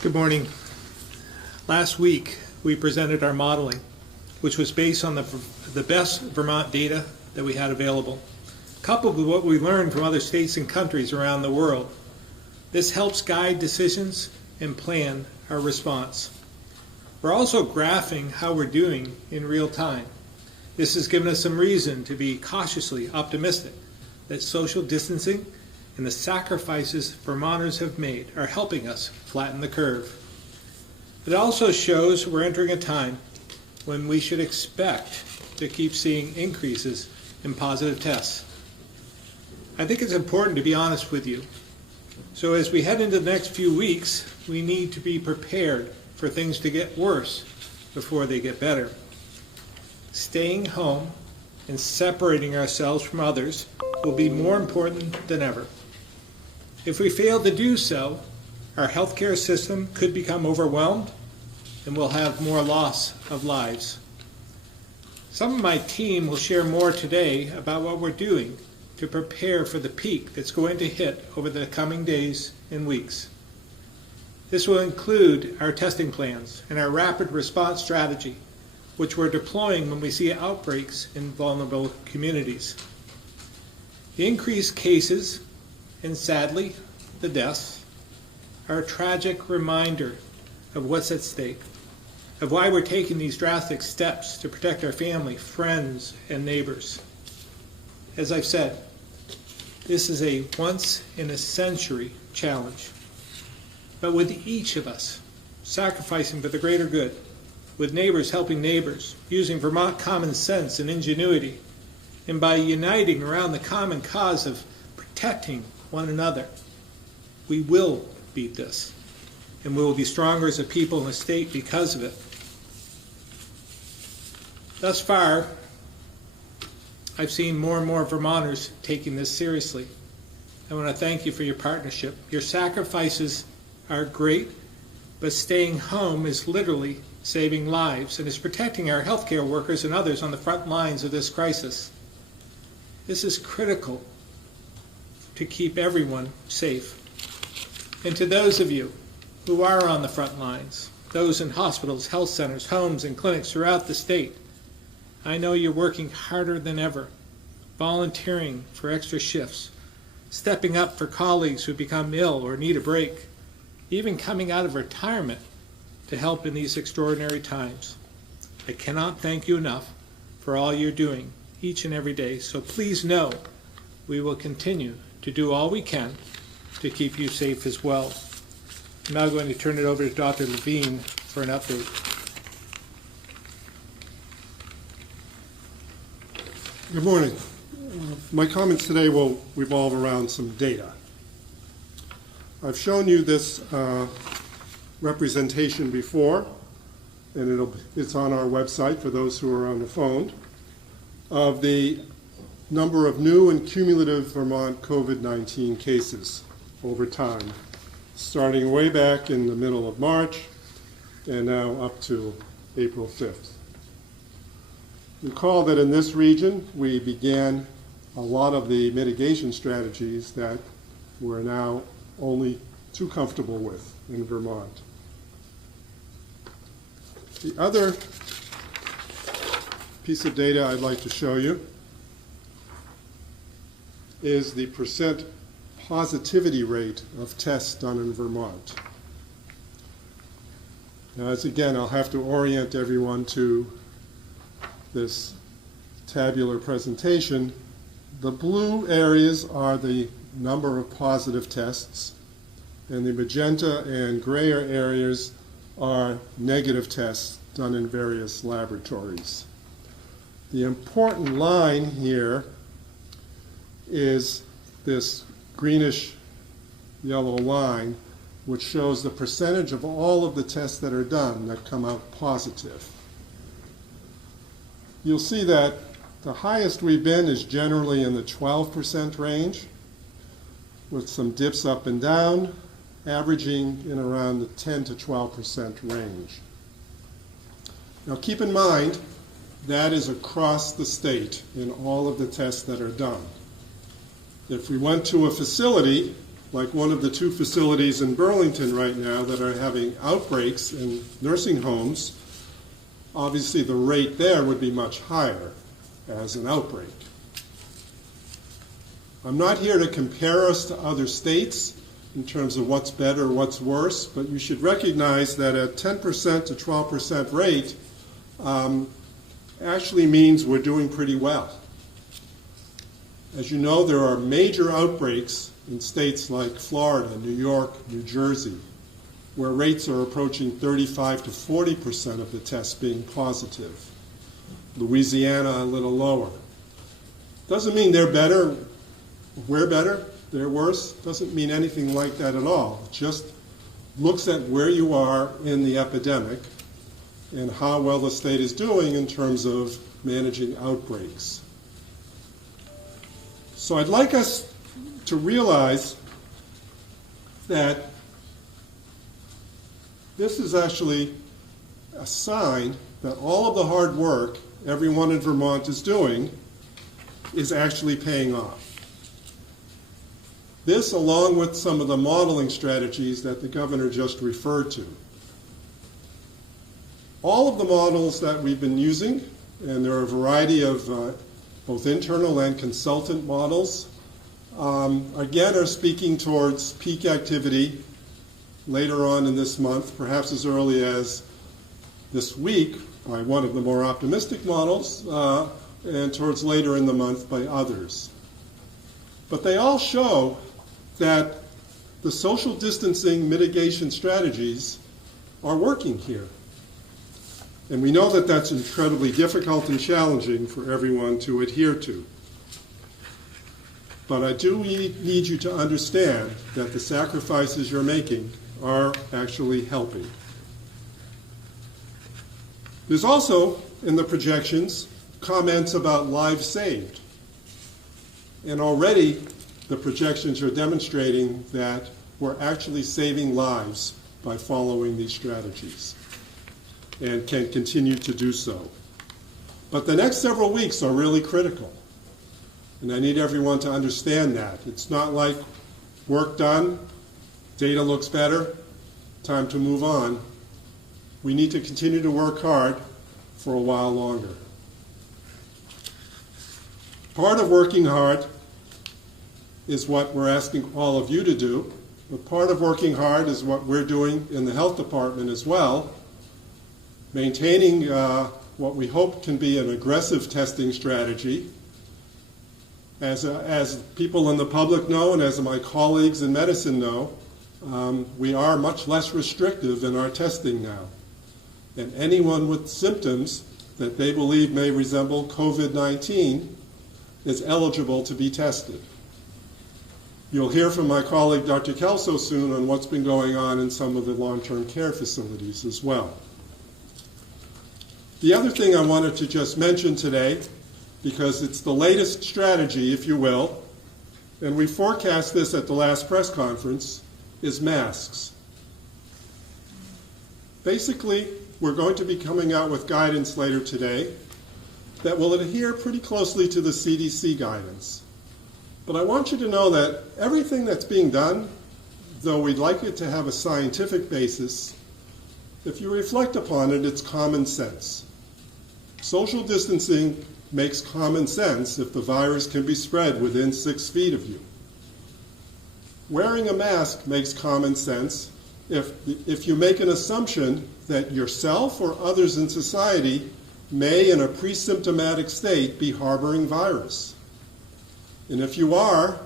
Good morning. Last week, we presented our modeling, which was based on the best Vermont data that we had available, coupled with what we learned from other states and countries around the world. This helps guide decisions and plan our response. We're also graphing how we're doing in real time. This has given us some reason to be cautiously optimistic that social distancing and the sacrifices Vermonters have made are helping us flatten the curve. It also shows we're entering a time when we should expect to keep seeing increases in positive tests. I think it's important to be honest with you. So as we head into the next few weeks, we need to be prepared for things to get worse before they get better. Staying home and separating ourselves from others will be more important than ever. If we fail to do so, our healthcare system could become overwhelmed and we'll have more loss of lives. Some of my team will share more today about what we're doing to prepare for the peak that's going to hit over the coming days and weeks. This will include our testing plans and our rapid response strategy, which we're deploying when we see outbreaks in vulnerable communities. The increased cases and sadly, the deaths, are a tragic reminder of what's at stake, of why we're taking these drastic steps to protect our family, friends, and neighbors. As I've said, this is a once-in-a-century challenge. But with each of us sacrificing for the greater good, with neighbors helping neighbors, using Vermont common sense and ingenuity, and by uniting around the common cause of protecting one another, we will beat this, and we will be stronger as a people and a state because of it. Thus far, I've seen more and more Vermonters taking this seriously. I want to thank you for your partnership. Your sacrifices are great, but staying home is literally saving lives and is protecting our healthcare workers and others on the front lines of this crisis. This is critical to keep everyone safe. And to those of you who are on the front lines, those in hospitals, health centers, homes, and clinics throughout the state, I know you're working harder than ever, volunteering for extra shifts, stepping up for colleagues who become ill or need a break, even coming out of retirement to help in these extraordinary times. I cannot thank you enough for all you're doing each and every day, so please know we will continue to do all we can to keep you safe as well. I'm now going to turn it over to Dr. Levine for an update. Good morning. My comments today will revolve around some data. I've shown you this representation before, and it's on our website for those who are on the phone, of the number of new and cumulative Vermont COVID-19 cases over time, starting way back in the middle of March and now up to April 5th. Recall that in this region, we began a lot of the mitigation strategies that we're now only too comfortable with in Vermont. The other piece of data I'd like to show you is the percent positivity rate of tests done in Vermont. Now, as again, I'll have to orient everyone to this tabular presentation. The blue areas are the number of positive tests, and the magenta and grayer areas are negative tests done in various laboratories. The important line here is this greenish yellow line, which shows the percentage of all of the tests that are done that come out positive. You'll see that the highest we've been is generally in the 12% range, with some dips up and down, averaging in around the 10 to 12% range. Now keep in mind, that is across the state in all of the tests that are done. If we went to a facility like one of the two facilities in Burlington right now that are having outbreaks in nursing homes, obviously the rate there would be much higher as an outbreak. I'm not here to compare us to other states in terms of what's better, what's worse, but you should recognize that a 10% to 12% rate actually means we're doing pretty well. As you know, there are major outbreaks in states like Florida, New York, New Jersey, where rates are approaching 35 to 40% of the tests being positive. Louisiana, a little lower. Doesn't mean they're better, we're better, they're worse. Doesn't mean anything like that at all. It just looks at where you are in the epidemic and how well the state is doing in terms of managing outbreaks. So I'd like us to realize that this is actually a sign that all of the hard work everyone in Vermont is doing is actually paying off. This, along with some of the modeling strategies that the governor just referred to. All of the models that we've been using, and there are a variety of both internal and consultant models, again are speaking towards peak activity later on in this month, perhaps as early as this week by one of the more optimistic models, and towards later in the month by others. But they all show that the social distancing mitigation strategies are working here. And we know that that's incredibly difficult and challenging for everyone to adhere to. But I do need you to understand that the sacrifices you're making are actually helping. There's also, in the projections, comments about lives saved. And already, the projections are demonstrating that we're actually saving lives by following these strategies and can continue to do so. But the next several weeks are really critical. And I need everyone to understand that. It's not like work done, data looks better, time to move on. We need to continue to work hard for a while longer. Part of working hard is what we're asking all of you to do, but part of working hard is what we're doing in the health department as well, maintaining what we hope can be an aggressive testing strategy. As people in the public know, and as my colleagues in medicine know, we are much less restrictive in our testing now. And anyone with symptoms that they believe may resemble COVID-19 is eligible to be tested. You'll hear from my colleague Dr. Kelso soon on what's been going on in some of the long-term care facilities as well. The other thing I wanted to just mention today, because it's the latest strategy, if you will, and we forecast this at the last press conference, is masks. Basically, we're going to be coming out with guidance later today that will adhere pretty closely to the CDC guidance. But I want you to know that everything that's being done, though we'd like it to have a scientific basis, if you reflect upon it, it's common sense. Social distancing makes common sense if the virus can be spread within 6 feet of you. Wearing a mask makes common sense if you make an assumption that yourself or others in society may, in a pre-symptomatic state, be harboring virus. And if you are,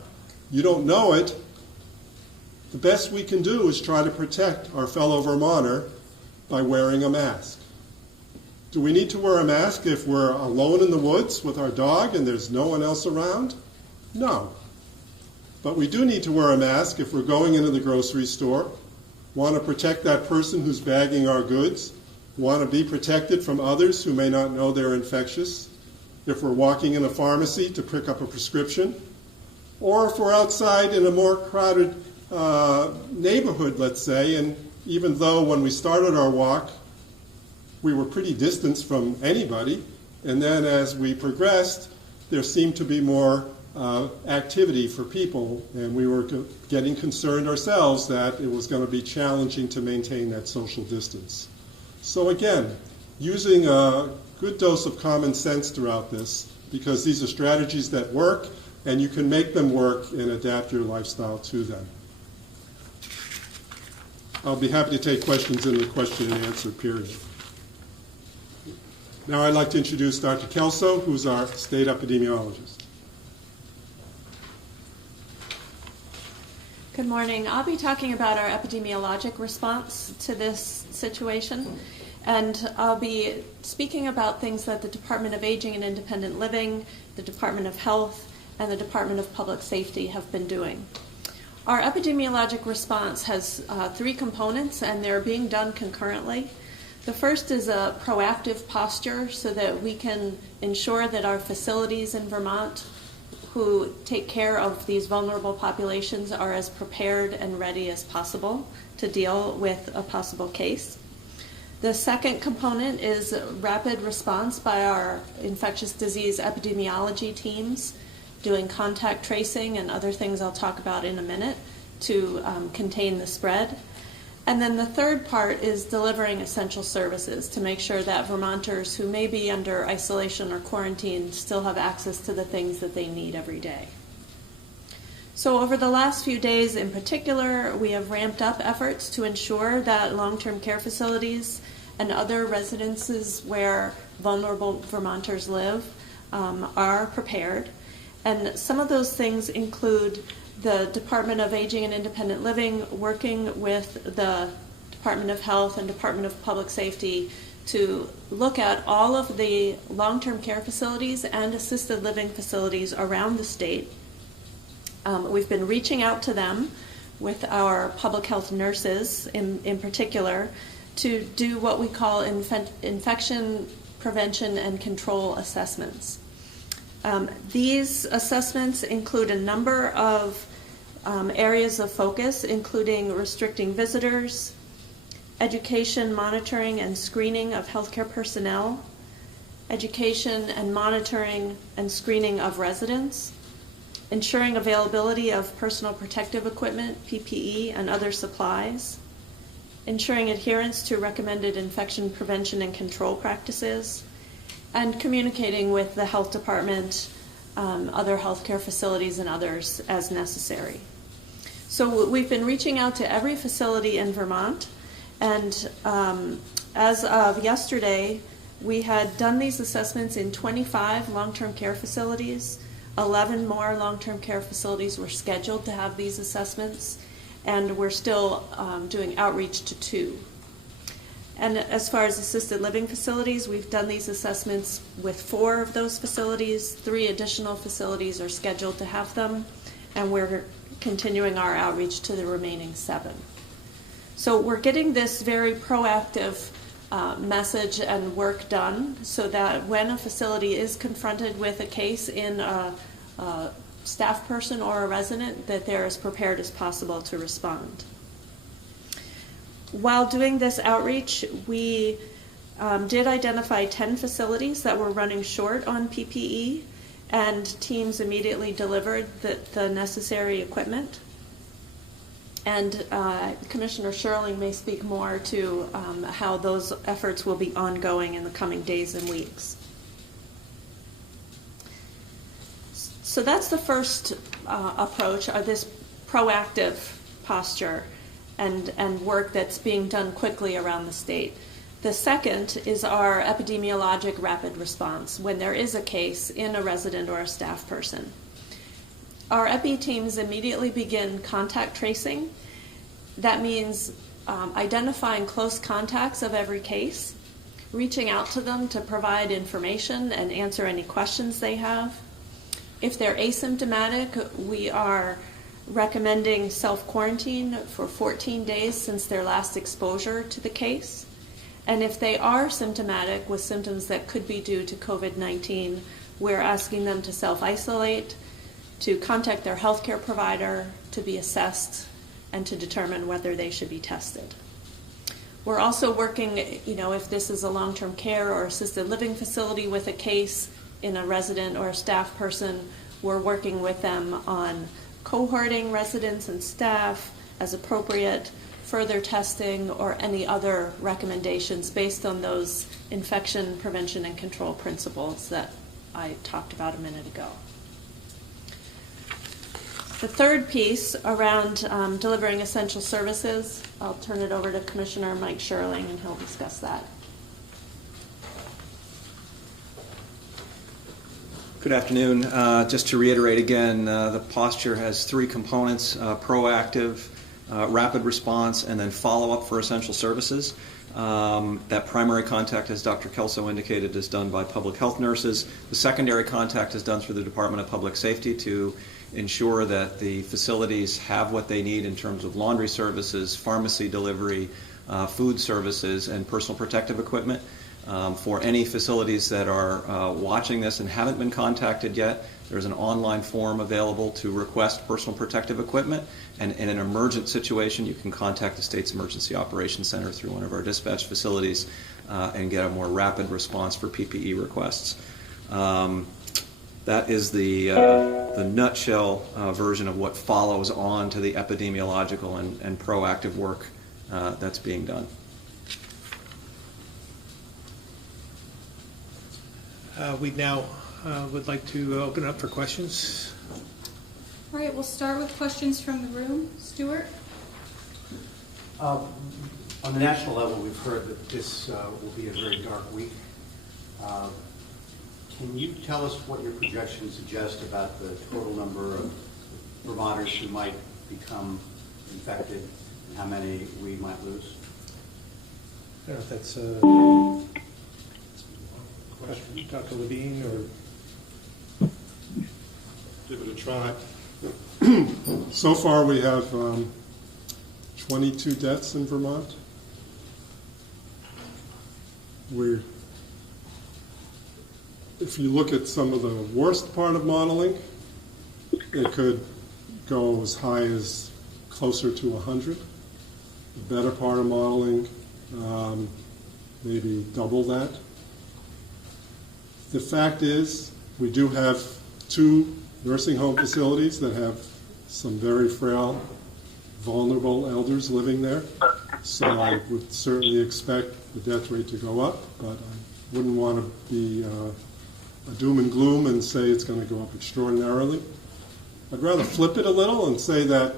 you don't know it, the best we can do is try to protect our fellow Vermonter by wearing a mask. Do we need to wear a mask if we're alone in the woods with our dog and there's no one else around? No. But we do need to wear a mask if we're going into the grocery store, want to protect that person who's bagging our goods, want to be protected from others who may not know they're infectious, if we're walking in a pharmacy to pick up a prescription, or if we're outside in a more crowded neighborhood, let's say, and even though when we started our walk, we were pretty distanced from anybody, and then as we progressed, there seemed to be more activity for people, and we were getting concerned ourselves that it was going to be challenging to maintain that social distance. So again, using a good dose of common sense throughout this, because these are strategies that work, and you can make them work and adapt your lifestyle to them. I'll be happy to take questions in the question and answer period. Now I'd like to introduce Dr. Kelso, who's our state epidemiologist. Good morning. I'll be talking about our epidemiologic response to this situation, and I'll be speaking about things that the Department of Aging and Independent Living, the Department of Health, and the Department of Public Safety have been doing. Our epidemiologic response has three components, and they're being done concurrently. The first is a proactive posture so that we can ensure that our facilities in Vermont who take care of these vulnerable populations are as prepared and ready as possible to deal with a possible case. The second component is rapid response by our infectious disease epidemiology teams, doing contact tracing and other things I'll talk about in a minute to contain the spread. And then the third part is delivering essential services to make sure that Vermonters who may be under isolation or quarantine still have access to the things that they need every day. So over the last few days in particular, we have ramped up efforts to ensure that long-term care facilities and other residences where vulnerable Vermonters live are prepared. And some of those things include the Department of Aging and Independent Living working with the Department of Health and Department of Public Safety to look at all of the long-term care facilities and assisted living facilities around the state. We've been reaching out to them with our public health nurses in particular to do what we call infection prevention and control assessments. These assessments include a number of areas of focus, including restricting visitors, education, monitoring, and screening of healthcare personnel, education and monitoring and screening of residents, ensuring availability of personal protective equipment, PPE, and other supplies, ensuring adherence to recommended infection prevention and control practices, and communicating with the health department, other healthcare facilities, and others as necessary. So we've been reaching out to every facility in Vermont, and as of yesterday, we had done these assessments in 25 long-term care facilities. 11 more long-term care facilities were scheduled to have these assessments, and we're still doing outreach to 2. And as far as assisted living facilities, we've done these assessments with 4 of those facilities. 3 additional facilities are scheduled to have them, and we're continuing our outreach to the remaining 7. So we're getting this very proactive message and work done so that when a facility is confronted with a case in a staff person or a resident, that they're as prepared as possible to respond. While doing this outreach, we did identify 10 facilities that were running short on PPE, and teams immediately delivered the necessary equipment. And Commissioner Sherling may speak more to how those efforts will be ongoing in the coming days and weeks. So that's the first approach, this proactive posture and work that's being done quickly around the state. The second is our epidemiologic rapid response when there is a case in a resident or a staff person. Our epi teams immediately begin contact tracing. That means identifying close contacts of every case, reaching out to them to provide information and answer any questions they have. If they're asymptomatic, we are recommending self-quarantine for 14 days since their last exposure to the case. And if they are symptomatic with symptoms that could be due to COVID-19, we're asking them to self-isolate, to contact their healthcare provider, to be assessed, and to determine whether they should be tested. We're also working, if this is a long-term care or assisted living facility with a case in a resident or a staff person, we're working with them on cohorting residents and staff as appropriate, further testing, or any other recommendations based on those infection prevention and control principles that I talked about a minute ago. The third piece around delivering essential services, I'll turn it over to Commissioner Mike Sherling and he'll discuss that. Good afternoon. Just to reiterate again, the posture has three components: proactive, rapid response, and then follow-up for essential services. That primary contact, as Dr. Kelso indicated, is done by public health nurses. The secondary contact is done through the Department of Public Safety to ensure that the facilities have what they need in terms of laundry services, pharmacy delivery, food services, and personal protective equipment. For any facilities that are watching this and haven't been contacted yet, there's an online form available to request personal protective equipment. And in an emergent situation, you can contact the state's Emergency Operations Center through one of our dispatch facilities and get a more rapid response for PPE requests. That is the nutshell version of what follows on to the epidemiological and proactive work that's being done. We now would like to open up for questions. All right, we'll start with questions from the room. Stuart? On the national level, we've heard that this will be a very dark week. Can you tell us what your projections suggest about the total number of Vermonters who might become infected and how many we might lose? I don't know if that's question, Dr. Levine, or Give it a try. So far, we have 22 deaths in Vermont. If you look at some of the worst part of modeling, it could go as high as closer to 100. The better part of modeling, maybe double that. The fact is, we do have 2 nursing home facilities that have some very frail, vulnerable elders living there. So I would certainly expect the death rate to go up, but I wouldn't want to be a doom and gloom and say it's going to go up extraordinarily. I'd rather flip it a little and say that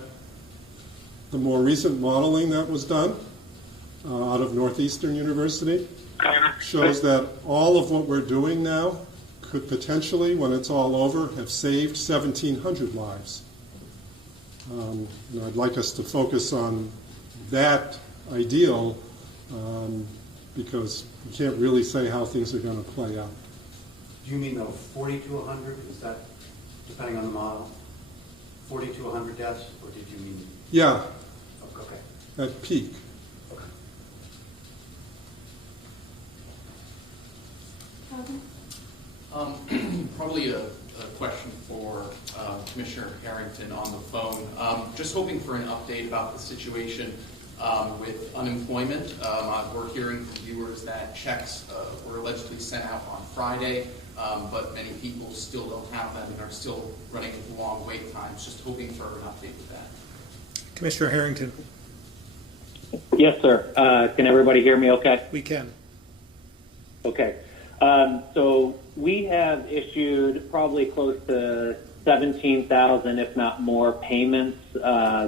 the more recent modeling that was done out of Northeastern University shows that all of what we're doing now could potentially, when it's all over, have saved 1,700 lives. And I'd like us to focus on that ideal because we can't really say how things are going to play out. Do you mean though 40 to 100? Is that, depending on the model, 40 to 100 deaths, or did you mean? Yeah, Okay. at peak. Okay. Probably a question for Commissioner Harrington on the phone. Just hoping for an update about the situation with unemployment. We're hearing from viewers that checks were allegedly sent out on Friday, but many people still don't have them and are still running into long wait times. Just hoping for an update with that. Commissioner Harrington. Yes, sir. Can everybody hear me okay? We can. Okay. So we have issued probably close to 17,000, if not more, payments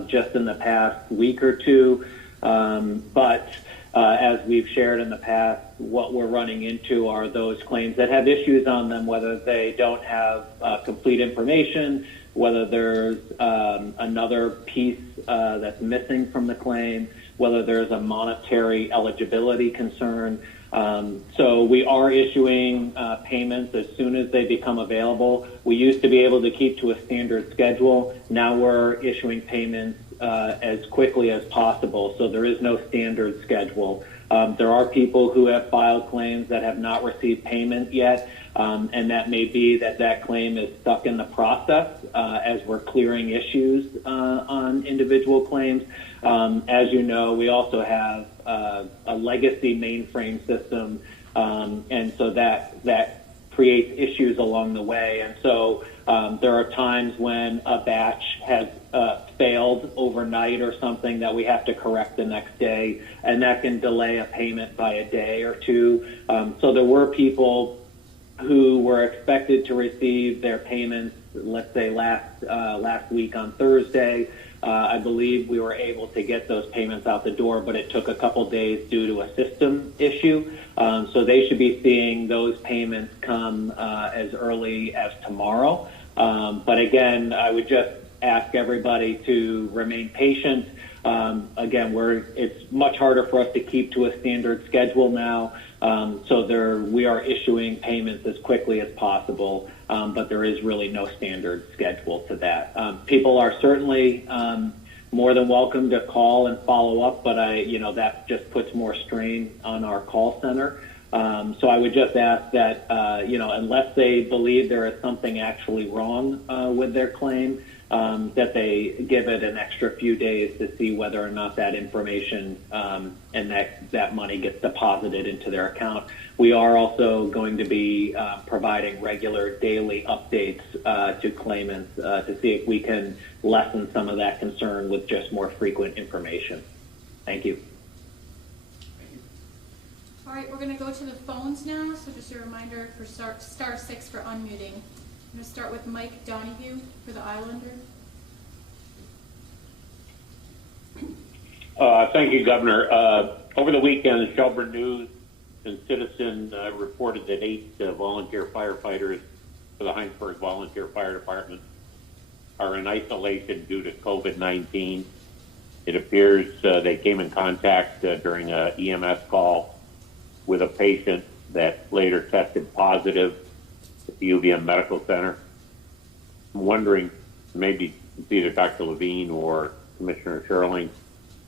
just in the past week or two. But as we've shared in the past, what we're running into are those claims that have issues on them, whether they don't have complete information, whether there's another piece that's missing from the claim, whether there's a monetary eligibility concern. So we are issuing payments as soon as they become available. We used to be able to keep to a standard schedule. Now we're issuing payments as quickly as possible. So there is no standard schedule. There are people who have filed claims that have not received payment yet, and that may be that claim is stuck in the process as we're clearing issues on individual claims. As you know, we also have a legacy mainframe system, and so that creates issues along the way. And so there are times when a batch has failed overnight or something that we have to correct the next day, and that can delay a payment by a day or two. So there were people who were expected to receive their payments, let's say last week on Thursday. I believe we were able to get those payments out the door, but it took a couple days due to a system issue. So they should be seeing those payments come as early as tomorrow. But again, I would just ask everybody to remain patient. Again, it's much harder for us to keep to a standard schedule now. So we are issuing payments as quickly as possible, but there is really no standard schedule to that. People are certainly more than welcome to call and follow up, but that just puts more strain on our call center. So I would just ask that, unless they believe there is something actually wrong with their claim, that they give it an extra few days to see whether or not that information and that money gets deposited into their account. We are also going to be providing regular daily updates to claimants to see if we can lessen some of that concern with just more frequent information. Thank you. All right, we're going to go to the phones now. So just a reminder for star 6 for unmuting. I'm going to start with Mike Donahue for the Islander. Thank you, Governor. Over the weekend, the Shelburne News and Citizen reported that 8 volunteer firefighters for the Heinsberg Volunteer Fire Department are in isolation due to COVID-19. It appears they came in contact during an EMS call with a patient that later tested positive at the UVM Medical Center. I'm wondering, maybe it's either Dr. Levine or Commissioner Sherling,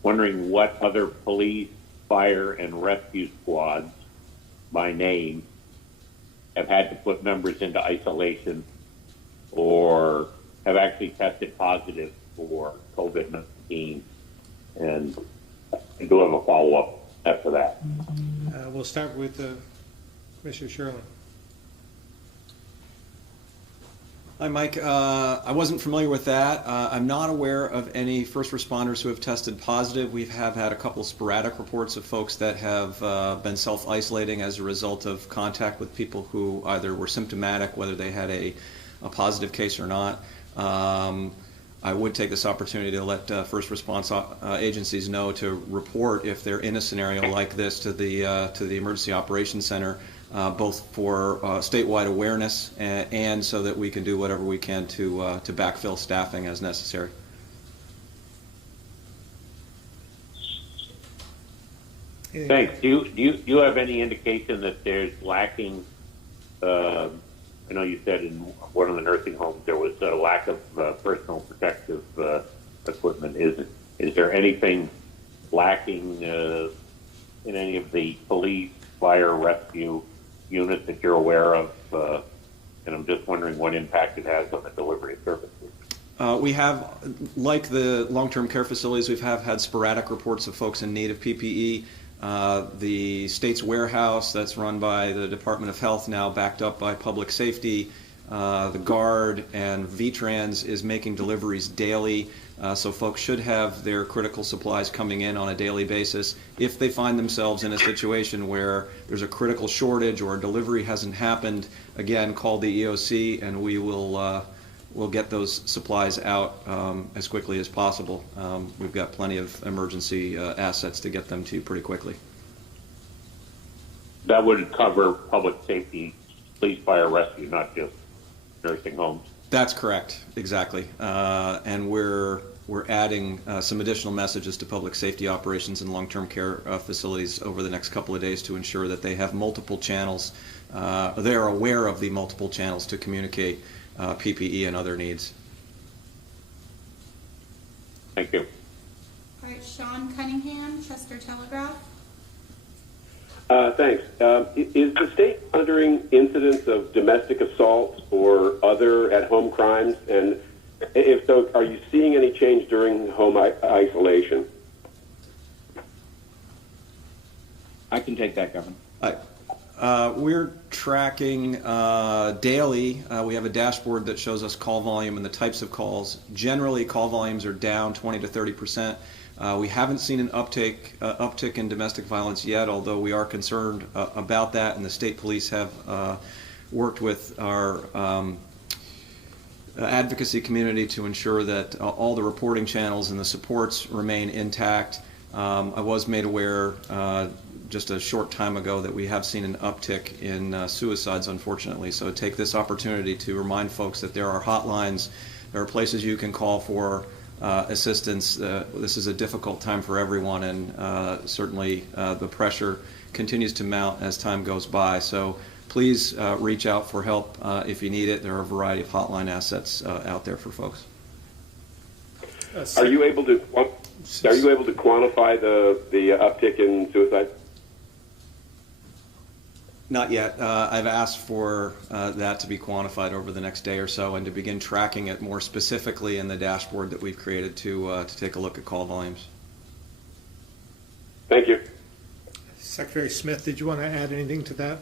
wondering what other police, fire, and rescue squads by name have had to put members into isolation or have actually tested positive for COVID-19. And I do have a follow-up after that. We'll start with Commissioner Sherling. Hi, Mike. I wasn't familiar with that. I'm not aware of any first responders who have tested positive. We have had a couple sporadic reports of folks that have been self-isolating as a result of contact with people who either were symptomatic, whether they had a positive case or not. I would take this opportunity to let first response agencies know to report if they're in a scenario like this to the Emergency Operations Center, both for statewide awareness and so that we can do whatever we can to backfill staffing as necessary. Thanks. Do you have any indication that there's lacking? I know you said in one of the nursing homes there was a lack of personal protective equipment. Is there anything lacking in any of the police, fire, rescue units that you're aware of? And I'm just wondering what impact it has on the delivery of services. We have, like the long-term care facilities, we've had sporadic reports of folks in need of PPE. The state's warehouse that's run by the Department of Health, now backed up by Public Safety, the Guard, and VTrans is making deliveries daily. So folks should have their critical supplies coming in on a daily basis. If they find themselves in a situation where there's a critical shortage or a delivery hasn't happened, again, call the EOC and we will we'll get those supplies out as quickly as possible. We've got plenty of emergency assets to get them to you pretty quickly. That would cover public safety, police, fire, rescue, not just nursing homes. That's correct, exactly. And we're adding some additional messages to public safety operations and long-term care facilities over the next couple of days to ensure that they have multiple channels. They are aware of the multiple channels to communicate PPE and other needs. Thank you. All right, Sean Cunningham, Chester Telegraph. Thanks. Is the state monitoring incidents of domestic assault or other at-home crimes? And if so, are you seeing any change during home isolation? I can take that, Governor. We're tracking daily. We have a dashboard that shows us call volume and the types of calls. Generally, call volumes are down 20 to 30%. We haven't seen an uptick in domestic violence yet, although we are concerned about that, and the state police have worked with our advocacy community to ensure that all the reporting channels and the supports remain intact. I was made aware just a short time ago that we have seen an uptick in suicides, unfortunately. So take this opportunity to remind folks that there are hotlines, there are places you can call for assistance. This is a difficult time for everyone, and certainly the pressure continues to mount as time goes by. So please reach out for help if you need it. There are a variety of hotline assets out there for folks. Are you able to quantify the uptick in suicide? Not yet. I've asked for that to be quantified over the next day or so, and to begin tracking it more specifically in the dashboard that we've created to take a look at call volumes. Thank you. Secretary Smith, did you want to add anything to that?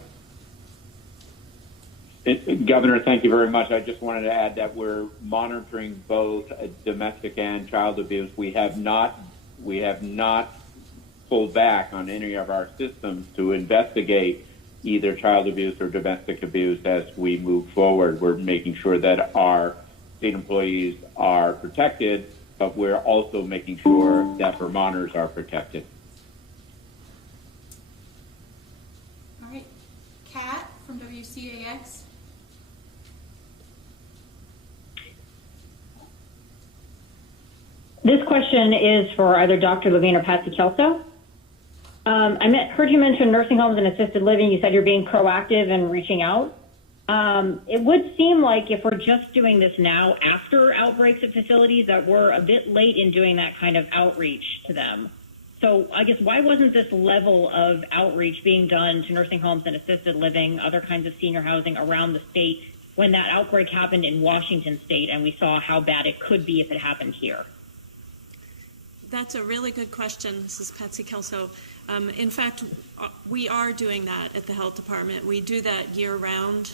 Governor, thank you very much. I just wanted to add that we're monitoring both domestic and child abuse. We have not pulled back on any of our systems to investigate either child abuse or domestic abuse as we move forward. We're making sure that our state employees are protected, but we're also making sure that Vermonters are protected. All right. Kat from WCAX. This question is for either Dr. Levine or Patsy Kelso. Heard you mention nursing homes and assisted living. You said you're being proactive and reaching out. It would seem like if we're just doing this now after outbreaks at facilities, that we're a bit late in doing that kind of outreach to them. So I guess why wasn't this level of outreach being done to nursing homes and assisted living, other kinds of senior housing around the state when that outbreak happened in Washington state and we saw how bad it could be if it happened here? That's a really good question. This is Patsy Kelso. In fact, we are doing that at the health department. We do that year round.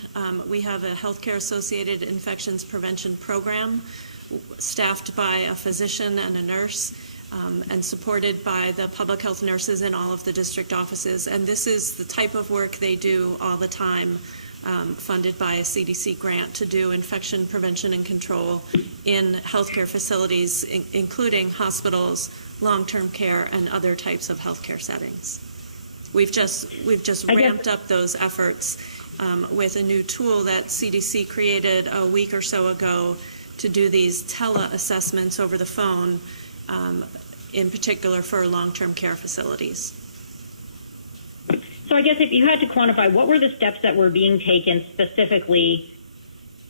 We have a healthcare associated infections prevention program staffed by a physician and a nurse and supported by the public health nurses in all of the district offices. And this is the type of work they do all the time, funded by a CDC grant to do infection prevention and control in healthcare facilities, including hospitals, long-term care, and other types of healthcare settings. We've just ramped up those efforts with a new tool that CDC created a week or so ago to do these tele-assessments over the phone, in particular for long-term care facilities. So I guess if you had to quantify, what were the steps that were being taken specifically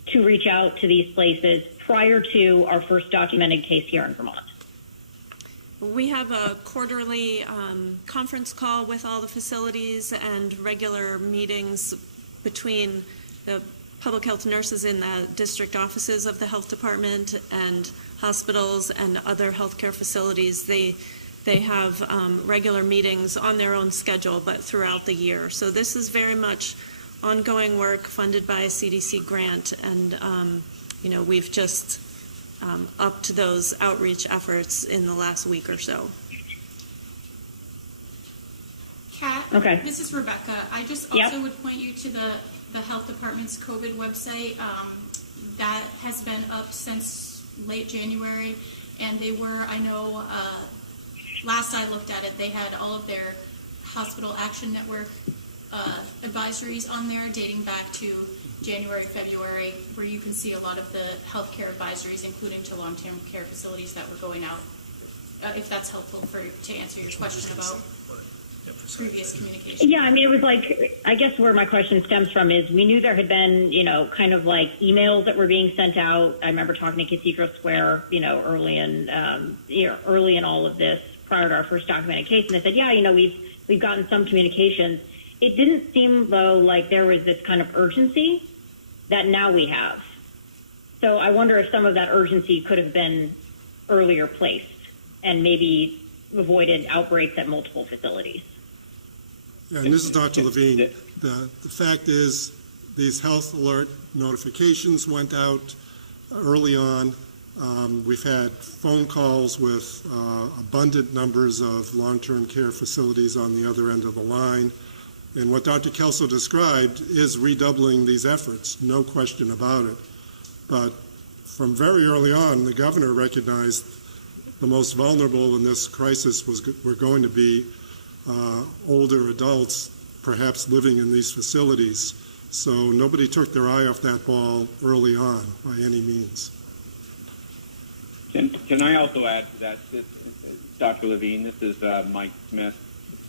to reach out to these places prior to our first documented case here in Vermont? We have a quarterly conference call with all the facilities and regular meetings between the public health nurses in the district offices of the health department and hospitals and other healthcare facilities. They have regular meetings on their own schedule, but throughout the year. So this is very much ongoing work funded by a CDC grant, and we've just upped those outreach efforts in the last week or so. Kat, okay. This is Rebecca. I just also would point you to the health department's COVID website. That has been up since late January, and they were, I know, last I looked at it, they had all of their hospital action network advisories on there dating back to January, February, where you can see a lot of the healthcare advisories, including to long-term care facilities that were going out, if that's helpful to answer your question about previous communication. Yeah, I mean, it was like, I guess where my question stems from is we knew there had been, kind of like emails that were being sent out. I remember talking to Cathedral Square, early in all of this prior to our first documented case. And they said, we've gotten some communications. It didn't seem, though, like there was this kind of urgency that now we have. So I wonder if some of that urgency could have been earlier placed and maybe avoided outbreaks at multiple facilities. And this is Dr. Levine. The fact is, these health alert notifications went out early on. We've had phone calls with abundant numbers of long-term care facilities on the other end of the line. And what Dr. Kelso described is redoubling these efforts, no question about it. But from very early on, the governor recognized the most vulnerable in this crisis were going to be older adults, perhaps living in these facilities. So nobody took their eye off that ball early on by any means. Can I also add to that, Dr. Levine, this is Mike Smith.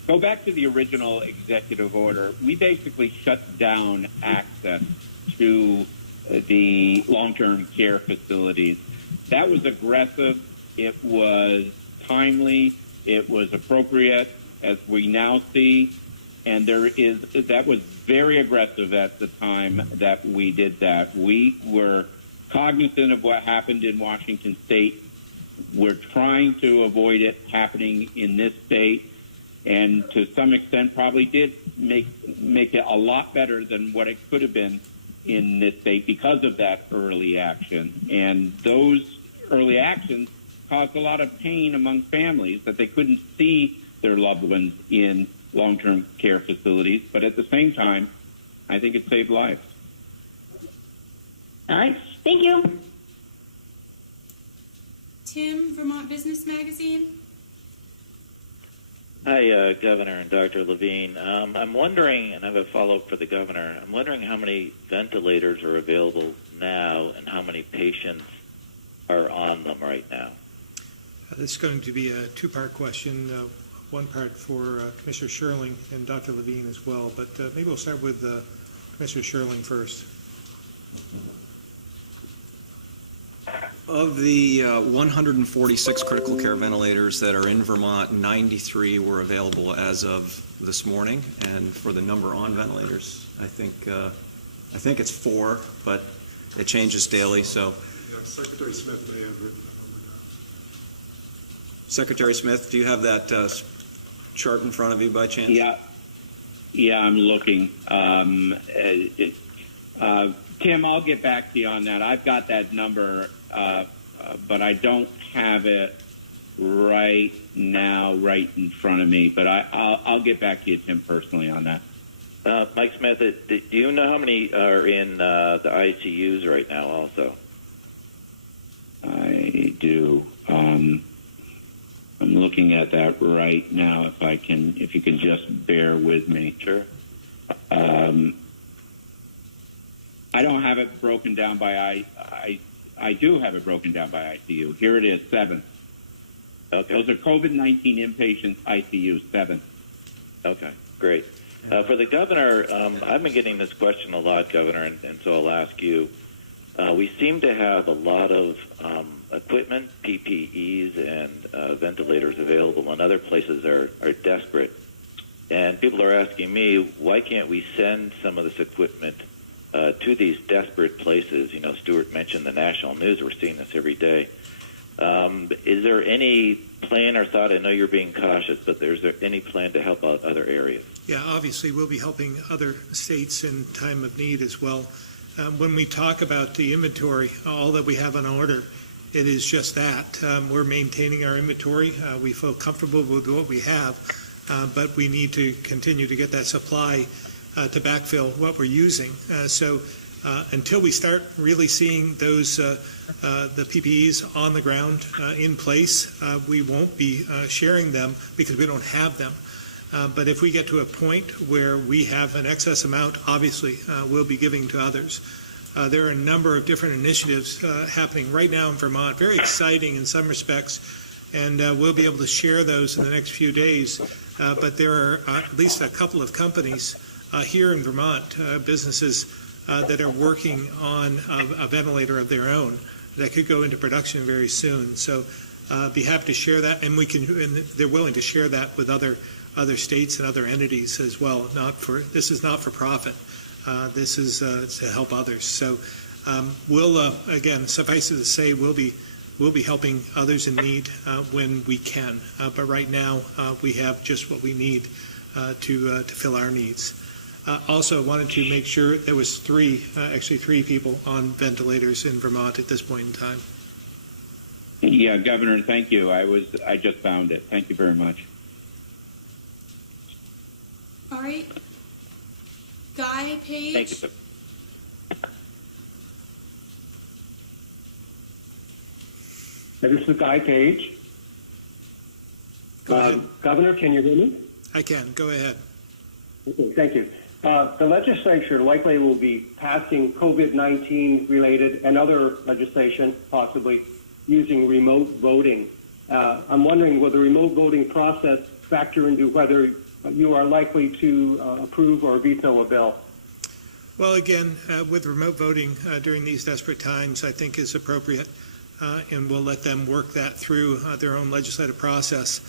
Go back to the original executive order. We basically shut down access to the long-term care facilities. That was aggressive. It was timely. It was appropriate, as we now see. And that was very aggressive at the time that we did that. We were cognizant of what happened in Washington State. We're trying to avoid it happening in this state, and to some extent probably did make it a lot better than what it could have been in this state because of that early action. And those early actions caused a lot of pain among families that they couldn't see their loved ones in long-term care facilities, but at the same time, I think it saved lives. All right. Thank you. Tim, Vermont Business Magazine. Hi, Governor and Dr. Levine. I'm wondering, and I have a follow-up for the Governor, I'm wondering how many ventilators are available now and how many patients are on them right now. This is going to be a two-part question, one part for Commissioner Sherling and Dr. Levine as well, but maybe we'll start with Commissioner Sherling first. Of the 146 critical care ventilators that are in Vermont, 93 were available as of this morning. And for the number on ventilators, I think it's 4, but it changes daily. So, Yeah, Secretary Smith may have written that number down. Secretary Smith, do you have that chart in front of you by chance? Yeah, I'm looking. Tim, I'll get back to you on that. I've got that number, but I don't have it right now, right in front of me. But I'll get back to you, Tim, personally on that. Mike Smith, do you know how many are in the ICUs right now also? I do. I'm looking at that right now. If you can just bear with me. Sure. I don't have it broken down by I do have it broken down by ICU. Here it is, 7. Okay. Those are COVID-19 inpatients, ICU, 7. Okay, great. For the Governor, I've been getting this question a lot, Governor, and so I'll ask you. We seem to have a lot of equipment, PPEs, and ventilators available, and other places are desperate. And people are asking me, why can't we send some of this equipment to these desperate places? You know, Stuart mentioned the national news. We're seeing this every day. Is there any plan or thought? I know you're being cautious, but is there any plan to help out other areas? Yeah, obviously we'll be helping other states in time of need as well. When we talk about the inventory, all that we have on order, it is just that. We're maintaining our inventory. We feel comfortable with what we have, but we need to continue to get that supply to backfill what we're using. So until we start really seeing those the PPEs on the ground in place, we won't be sharing them because we don't have them. But if we get to a point where we have an excess amount, obviously we'll be giving to others. There are a number of different initiatives happening right now in Vermont, very exciting in some respects, and we'll be able to share those in the next few days. But there are at least a couple of companies here in Vermont, businesses that are working on a ventilator of their own that could go into production very soon. So be happy to share that, and they're willing to share that with other states and other entities as well. This is not for profit. This is to help others. So we'll again, suffice it to say, we'll be helping others in need when we can. But right now we have just what we need to fill our needs. Also, I wanted to make sure there was three people on ventilators in Vermont at this point in time. Yeah, Governor, thank you. I just found it. Thank you very much. All right. Guy Page. Thank you, sir. This is Guy Page. Go ahead. Governor, can you hear me? I can. Go ahead. Okay, thank you. The legislature likely will be passing COVID-19 related and other legislation, possibly using remote voting. I'm wondering, will the remote voting process factor into whether you are likely to approve or veto a bill? Well, again, with remote voting during these desperate times, I think is appropriate, and we'll let them work that through their own legislative process.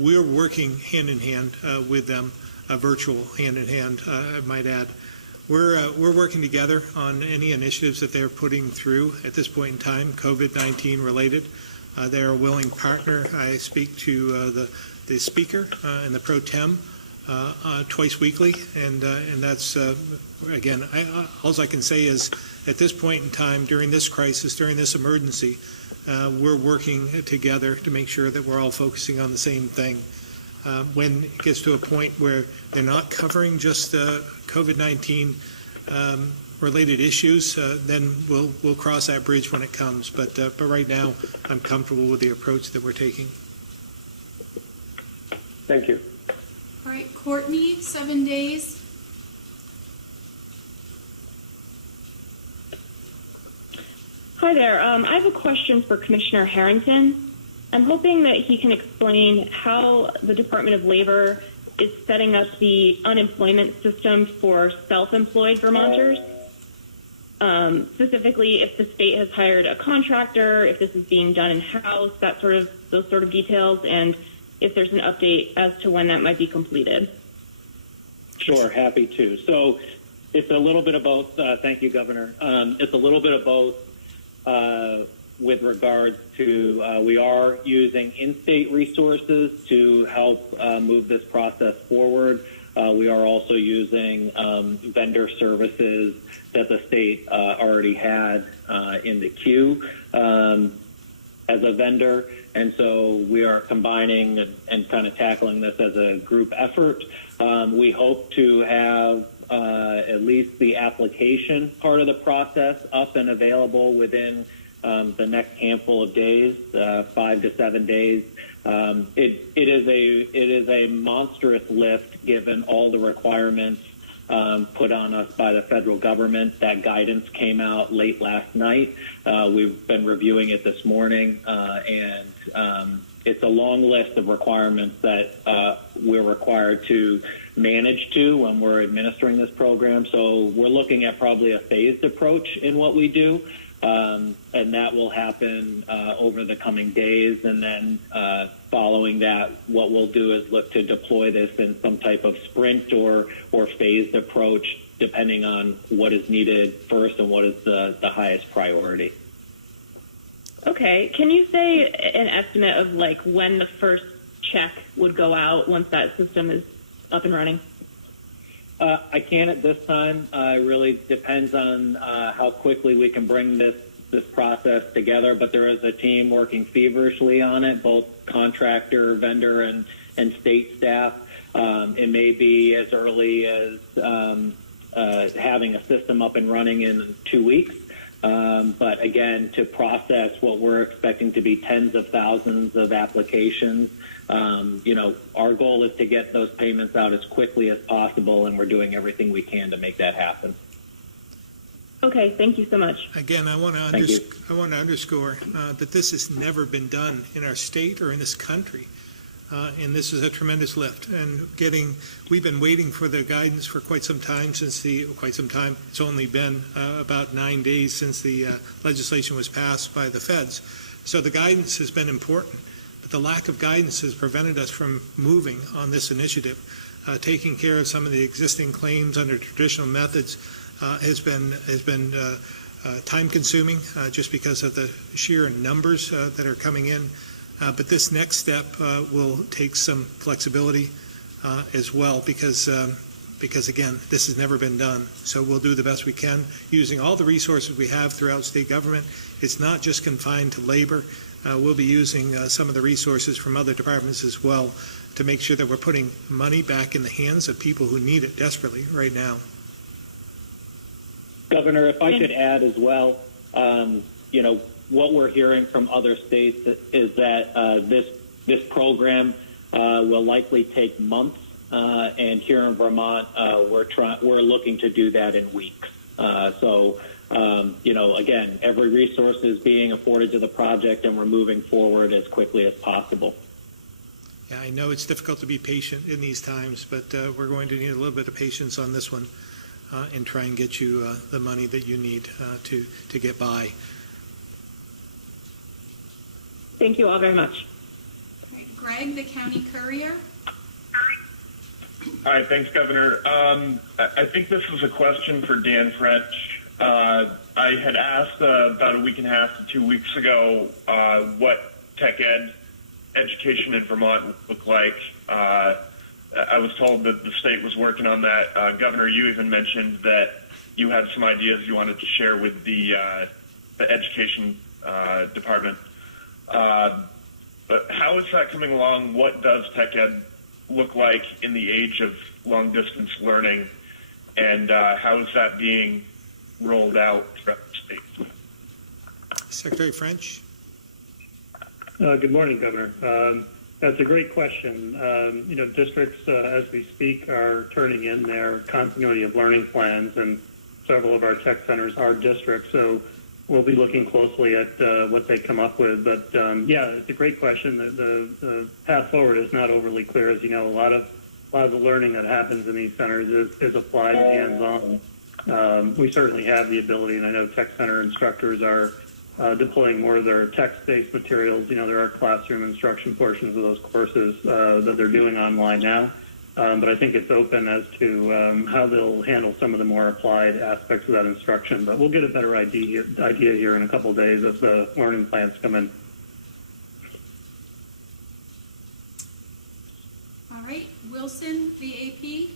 We're working hand in hand with them, virtual hand in hand, I might add. We're working together on any initiatives that they're putting through at this point in time, COVID-19 related. They're a willing partner. I speak to the speaker and the pro tem twice weekly, and that's again. All I can say is, at this point in time, during this crisis, during this emergency, we're working together to make sure that we're all focusing on the same thing. When it gets to a point where they're not covering just COVID-19 related issues, then we'll cross that bridge when it comes. But right now, I'm comfortable with the approach that we're taking. Thank you. All right, Courtney, 7 days. Hi there. I have a question for Commissioner Harrington. I'm hoping that he can explain how the Department of Labor is setting up the unemployment system for self-employed Vermonters. Specifically, if the state has hired a contractor, if this is being done in-house, those sort of details, and if there's an update as to when that might be completed. Sure, happy to. So it's a little bit of both. Thank you, Governor. It's a little bit of both with regards to we are using in-state resources to help move this process forward. We are also using vendor services that the state already had in the queue as a vendor. And so we are combining and kind of tackling this as a group effort. We hope to have at least the application part of the process up and available within the next handful of days, 5 to 7 days. It is a monstrous lift given all the requirements put on us by the federal government. That guidance came out late last night. We've been reviewing it this morning, and it's a long list of requirements that we're required to manage to when we're administering this program. So we're looking at probably a phased approach in what we do. And that will happen over the coming days. And then following that, what we'll do is look to deploy this in some type of sprint or phased approach, depending on what is needed first and what is the highest priority. Okay. Can you say an estimate of like when the first check would go out once that system is up and running? I can't at this time. It really depends on how quickly we can bring this process together, but there is a team working feverishly on it, both contractor, vendor, and state staff. It may be as early as having a system up and running in 2 weeks. But again, to process what we're expecting to be tens of thousands of applications, our goal is to get those payments out as quickly as possible, and we're doing everything we can to make that happen. Okay, thank you so much. Again, I want to underscore that this has never been done in our state or in this country. And this is a tremendous lift. And we've been waiting for the guidance for quite some time. It's only been about 9 days since the legislation was passed by the feds. So the guidance has been important, but the lack of guidance has prevented us from moving on this initiative. Taking care of some of the existing claims under traditional methods has been time consuming just because of the sheer numbers that are coming in. But this next step will take some flexibility as well, because again, this has never been done. So we'll do the best we can using all the resources we have throughout state government. It's not just confined to labor. We'll be using some of the resources from other departments as well to make sure that we're putting money back in the hands of people who need it desperately right now. Governor, if I could add as well, what we're hearing from other states is that this program will likely take months, and here in Vermont, we're looking to do that in weeks. Again, every resource is being afforded to the project, and we're moving forward as quickly as possible. Yeah, I know it's difficult to be patient in these times, but we're going to need a little bit of patience on this one and try and get you the money that you need to get by. Thank you all very much. All right, Greg, the County Courier. Hi, thanks, Governor. I think this is a question for Dan French. I had asked about a week and a half to 2 weeks ago what tech ed education in Vermont looked like. I was told that the state was working on that. Governor, you even mentioned that you had some ideas you wanted to share with the education department. But how is that coming along? What does tech ed look like in the age of long distance learning, and how is that being rolled out throughout the state? Secretary French. Good morning, Governor. That's a great question. Districts, as we speak, are turning in their continuity of learning plans, and several of our tech centers are districts, so we'll be looking closely at what they come up with. But it's a great question. The path forward is not overly clear. As you know, a lot of the learning that happens in these centers is applied and hands-on. We certainly have the ability, and I know tech center instructors are deploying more of their text-based materials. There are classroom instruction portions of those courses that they're doing online now. But I think it's open as to how they'll handle some of the more applied aspects of that instruction. But we'll get a better idea here in a couple of days as the learning plans come in. All right, Wilson, VAP.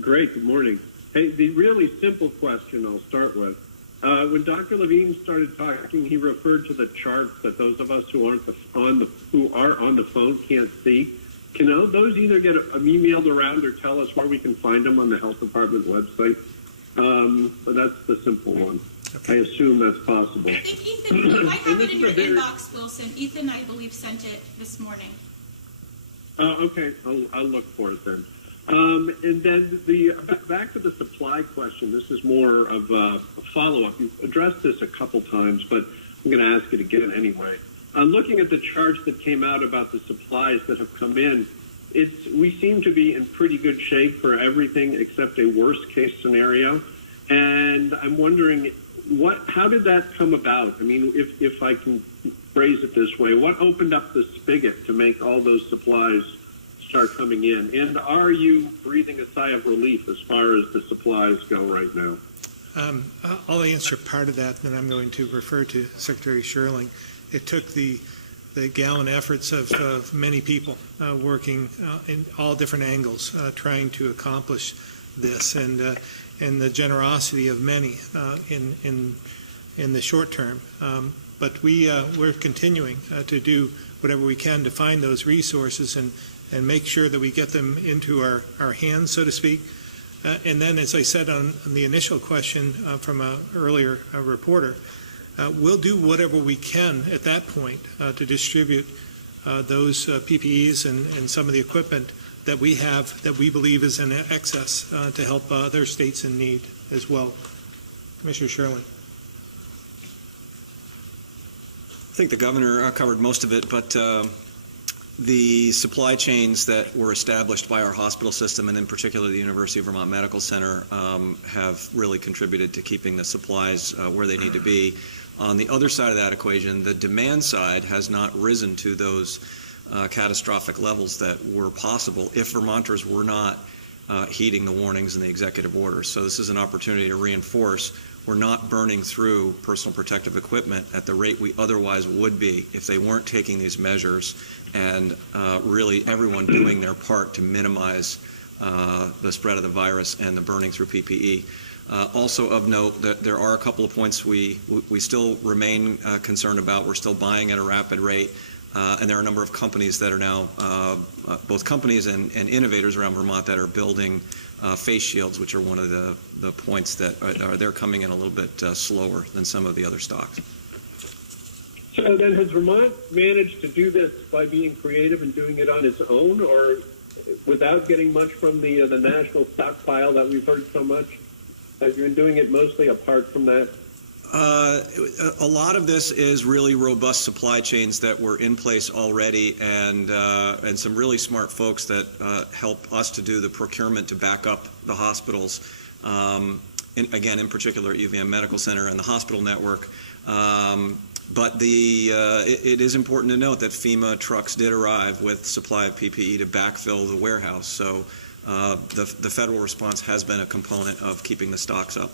Great, good morning. Hey, the really simple question I'll start with. When Dr. Levine started talking, he referred to the charts that those of us who are on the phone can't see. Can those either get emailed around or tell us where we can find them on the health department website? But that's the simple one. Okay. I assume that's possible. I think Ethan, you might have it in your inbox, Wilson. Ethan, I believe, sent it this morning. Okay, I'll look for it then. And then back to the supply question. This is more of a follow-up. You've addressed this a couple times, but I'm going to ask it again anyway. Looking at the charts that came out about the supplies that have come in, we seem to be in pretty good shape for everything except a worst-case scenario. And I'm wondering, how did that come about? I mean, if I can phrase it this way, what opened up the spigot to make all those supplies start coming in? And are you breathing a sigh of relief as far as the supplies go right now? I'll answer part of that, then I'm going to refer to Secretary Sherling. It took the gallant efforts of many people working in all different angles, trying to accomplish this, and the generosity of many in the short term. But we're continuing to do whatever we can to find those resources and make sure that we get them into our hands, so to speak. And then, as I said on the initial question from an earlier reporter, we'll do whatever we can at that point to distribute those PPEs and some of the equipment that we have that we believe is in excess to help other states in need as well. Commissioner Sherling. I think the governor covered most of it, but the supply chains that were established by our hospital system, and in particular the University of Vermont Medical Center, have really contributed to keeping the supplies where they need to be. On the other side of that equation, the demand side has not risen to those catastrophic levels that were possible if Vermonters were not heeding the warnings in the executive orders. So this is an opportunity to reinforce we're not burning through personal protective equipment at the rate we otherwise would be if they weren't taking these measures and really everyone doing their part to minimize the spread of the virus and the burning through PPE. Also of note, that there are a couple of points we still remain concerned about. We're still buying at a rapid rate, and there are a number of companies that are now, both companies and innovators around Vermont that are building face shields, which are one of the points that they're coming in a little bit slower than some of the other stocks. So then has Vermont managed to do this by being creative and doing it on its own, or without getting much from the national stockpile that we've heard so much? Have you been doing it mostly apart from that? A lot of this is really robust supply chains that were in place already, and some really smart folks that help us to do the procurement to back up the hospitals. In particular, at UVM Medical Center and the hospital network. But it is important to note that FEMA trucks did arrive with supply of PPE to backfill the warehouse. So the federal response has been a component of keeping the stocks up.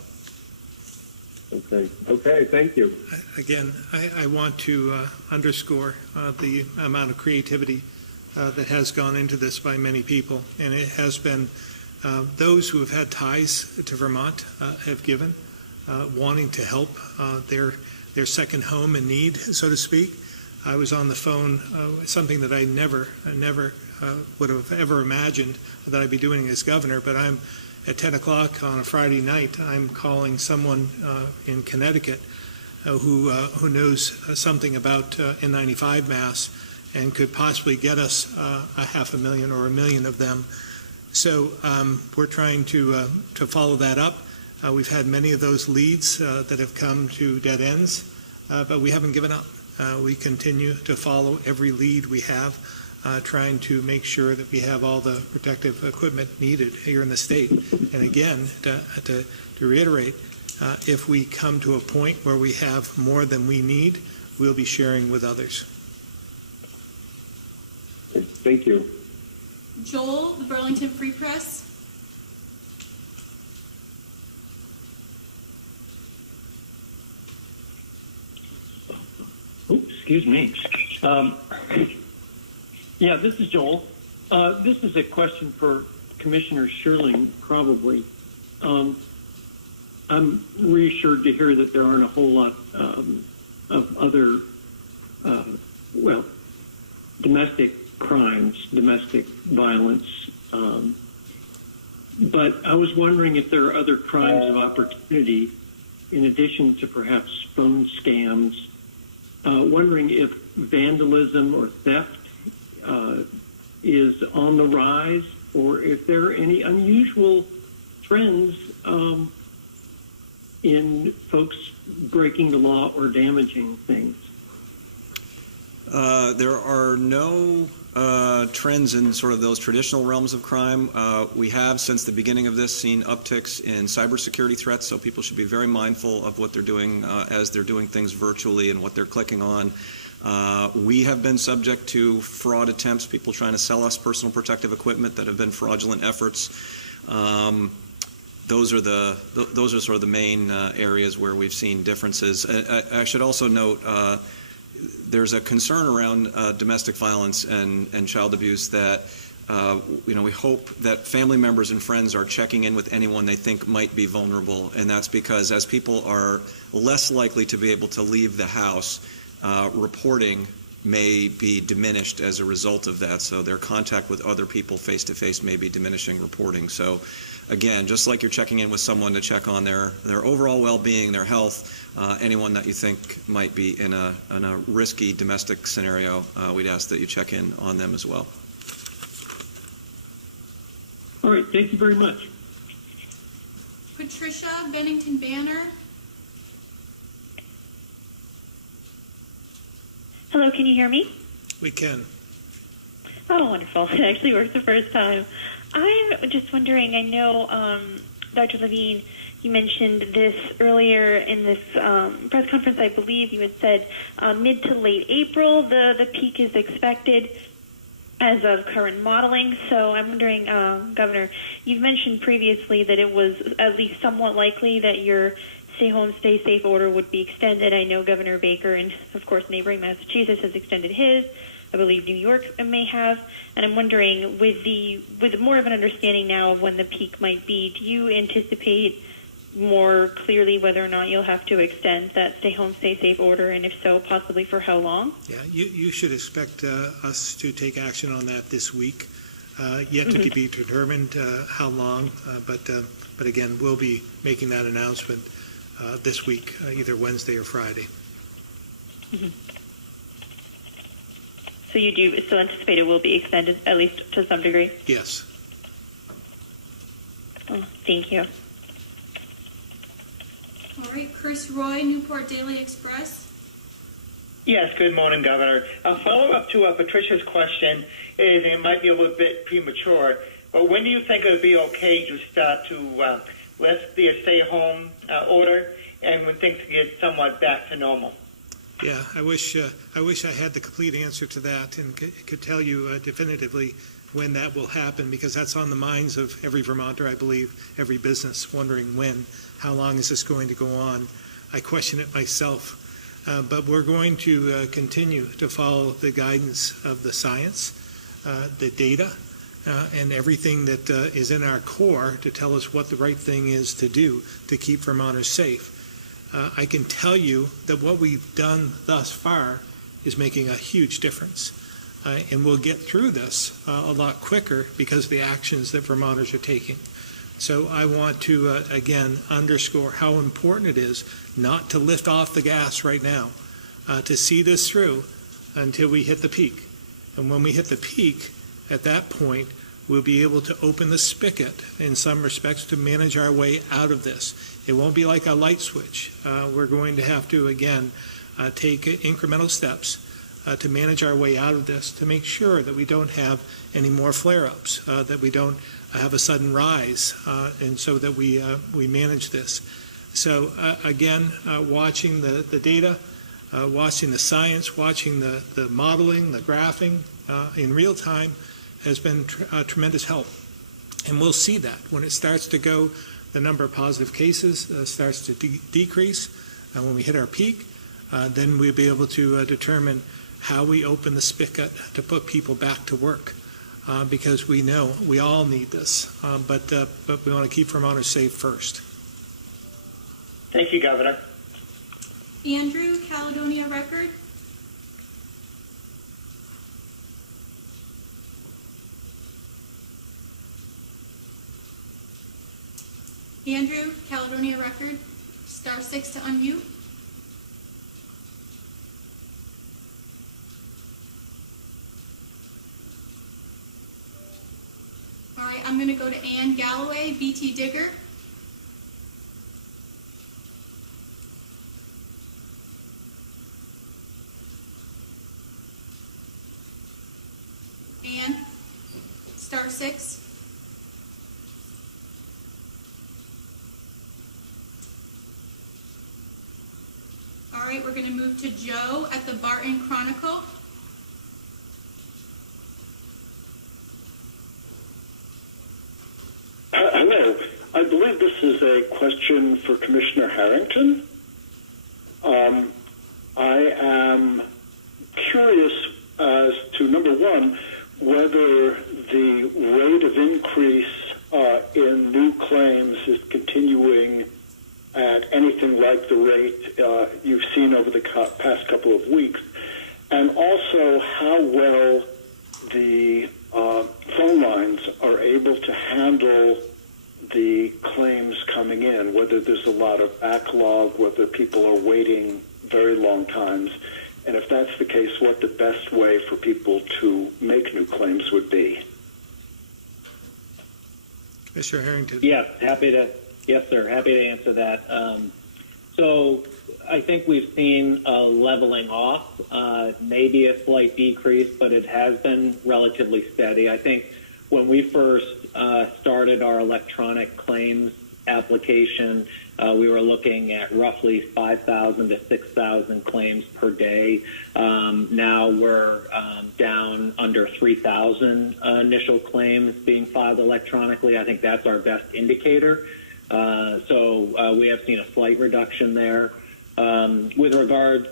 Okay, thank you. Again, I want to underscore the amount of creativity that has gone into this by many people, and it has been those who have had ties to Vermont have given, wanting to help their second home in need, so to speak. I was on the phone, something that I never would have ever imagined that I'd be doing as governor, but I'm at 10 o'clock on a Friday night, I'm calling someone in Connecticut who knows something about N95 masks and could possibly get us 500,000 or 1 million of them. So we're trying to follow that up. We've had many of those leads that have come to dead ends, but we haven't given up. We continue to follow every lead we have, trying to make sure that we have all the protective equipment needed here in the state. And again, to reiterate, if we come to a point where we have more than we need, we'll be sharing with others. Thank you. Joel, the Burlington Free Press. Oh, excuse me. Yeah, this is Joel. This is a question for Commissioner Sherling, probably. I'm reassured to hear that there aren't a whole lot of other, domestic crimes, domestic violence. But I was wondering if there are other crimes of opportunity in addition to perhaps phone scams. Wondering if vandalism or theft is on the rise, or if there are any unusual trends in folks breaking the law or damaging things. There are no trends in sort of those traditional realms of crime. We have, since the beginning of this, seen upticks in cybersecurity threats, so people should be very mindful of what they're doing as they're doing things virtually and what they're clicking on. We have been subject to fraud attempts, people trying to sell us personal protective equipment that have been fraudulent efforts. Those are sort of the main areas where we've seen differences. I should also note there's a concern around domestic violence and child abuse that we hope that family members and friends are checking in with anyone they think might be vulnerable, and that's because as people are less likely to be able to leave the house, reporting may be diminished as a result of that. So their contact with other people face-to-face may be diminishing reporting. So again, just like you're checking in with someone to check on their overall well-being, their health, anyone that you think might be in a risky domestic scenario, we'd ask that you check in on them as well. All right, thank you very much. Patricia, Bennington Banner. Hello, can you hear me? We can. Oh, wonderful. It actually worked the first time. I'm just wondering, I know, Dr. Levine, you mentioned this earlier in this press conference. I believe you had said mid to late April, the peak is expected as of current modeling. So I'm wondering, Governor, you've mentioned previously that it was at least somewhat likely that your stay home, stay safe order would be extended. I know Governor Baker and, of course, neighboring Massachusetts has extended his. I believe New York may have. And I'm wondering, with more of an understanding now of when the peak might be, do you anticipate more clearly whether or not you'll have to extend that stay home, stay safe order, and if so, possibly for how long? Yeah, you should expect us to take action on that this week. Yet to be determined how long, but again, we'll be making that announcement this week, either Wednesday or Friday. Mm-hmm. So you do still anticipate it will be extended, at least to some degree? Yes. Oh, thank you. All right, Chris Roy, Newport Daily Express. Yes, good morning, Governor. A follow-up to Patricia's question is, and it might be a little bit premature, but when do you think it would be okay to start to lift the stay-home order, and when things get somewhat back to normal? Yeah, I wish I had the complete answer to that and could tell you definitively when that will happen, because that's on the minds of every Vermonter, I believe, every business, wondering when, how long is this going to go on. I question it myself. But we're going to continue to follow the guidance of the science, the data, and everything that is in our core to tell us what the right thing is to do to keep Vermonters safe. I can tell you that what we've done thus far is making a huge difference. And we'll get through this a lot quicker because of the actions that Vermonters are taking. So I want to, again, underscore how important it is not to lift off the gas right now, to see this through until we hit the peak. And when we hit the peak, at that point, we'll be able to open the spigot in some respects to manage our way out of this. It won't be like a light switch. We're going to have to, again, take incremental steps to manage our way out of this, to make sure that we don't have any more flare-ups, that we don't have a sudden rise, and so that we manage this. So again, watching the data, watching the science, watching the modeling, the graphing in real time has been a tremendous help. And we'll see that when it starts to go, the number of positive cases starts to decrease. When we hit our peak, then we'll be able to determine how we open the spigot to put people back to work. Because we know we all need this, but we want to keep Vermonters safe first. Thank you, Governor. Andrew, Caledonia Record. Andrew, Caledonia Record, *6 to unmute. All right, I'm going to go to Ann Galloway, BT Digger. Ann, *6. All right, we're going to move to Joe at the Barton Chronicle. Hello. I believe this is a question for Commissioner Harrington. I am curious as to, number one, whether the rate of increase in new claims is continuing at anything like the rate you've seen over the past couple of weeks, and also how well the phone lines are able to handle the claims coming in, whether there's a lot of backlog, whether people are waiting very long times, and if that's the case, what the best way for people to make new claims would be. Mr. Harrington. Yes, yes, sir. Happy to answer that. So I think we've seen a leveling off, maybe a slight decrease, but it has been relatively steady. I think when we first started our electronic claims application, we were looking at roughly 5,000 to 6,000 claims per day. Now we're down under 3,000 initial claims being filed electronically. I think that's our best indicator. So we have seen a slight reduction there. With regards,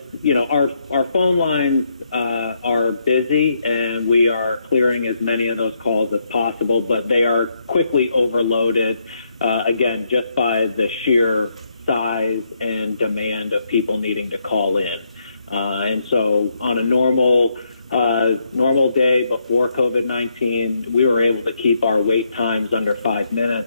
our phone lines are busy, and we are clearing as many of those calls as possible, but they are quickly overloaded, again, just by the sheer size and demand of people needing to call in. And so on a normal day before COVID-19, we were able to keep our wait times under 5 minutes.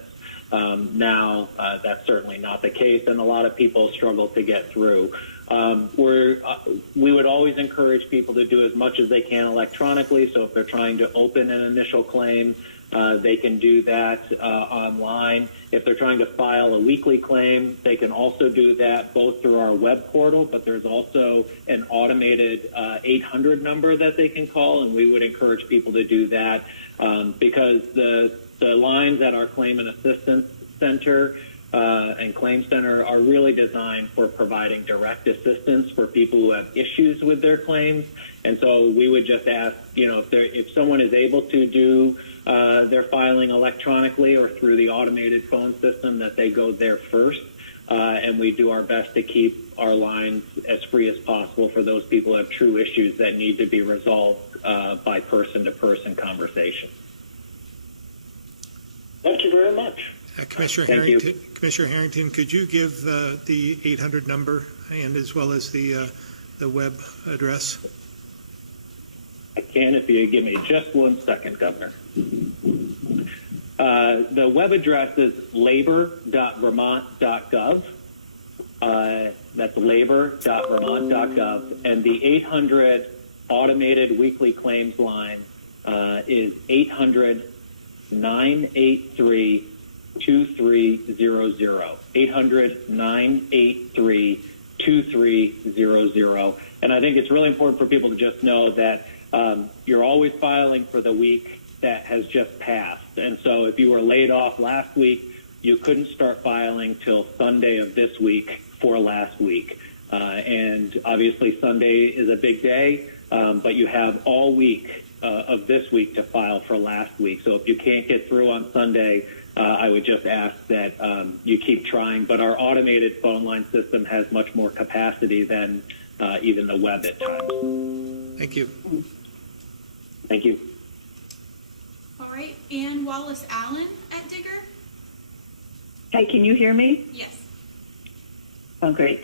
Now, that's certainly not the case, and a lot of people struggle to get through. We would always encourage people to do as much as they can electronically, so if they're trying to open an initial claim, they can do that online. If they're trying to file a weekly claim, they can also do that both through our web portal, but there's also an automated 800 number that they can call, and we would encourage people to do that because the lines at our Claim and Assistance Center and Claim Center are really designed for providing direct assistance for people who have issues with their claims. And so we would just ask, if someone is able to do their filing electronically or through the automated phone system, that they go there first. And we do our best to keep our lines as free as possible for those people who have true issues that need to be resolved by person-to-person conversation. Thank you very much. Commissioner Harrington, could you give the 800 number and as well as the web address? I can if you give me just 1 second, Governor. The web address is labor.vermont.gov. That's labor.vermont.gov. And the 800 automated weekly claims line is 800-983-2300. 800-983-2300. And I think it's really important for people to just know that you're always filing for the week that has just passed. And so if you were laid off last week, you couldn't start filing till Sunday of this week for last week. And obviously Sunday is a big day, but you have all week of this week to file for last week. So if you can't get through on Sunday, I would just ask that you keep trying. But our automated phone line system has much more capacity than even the web at times. Thank you. Thank you. All right, Ann Wallace-Allen at Digger. Hey, can you hear me? Yes. Oh, great.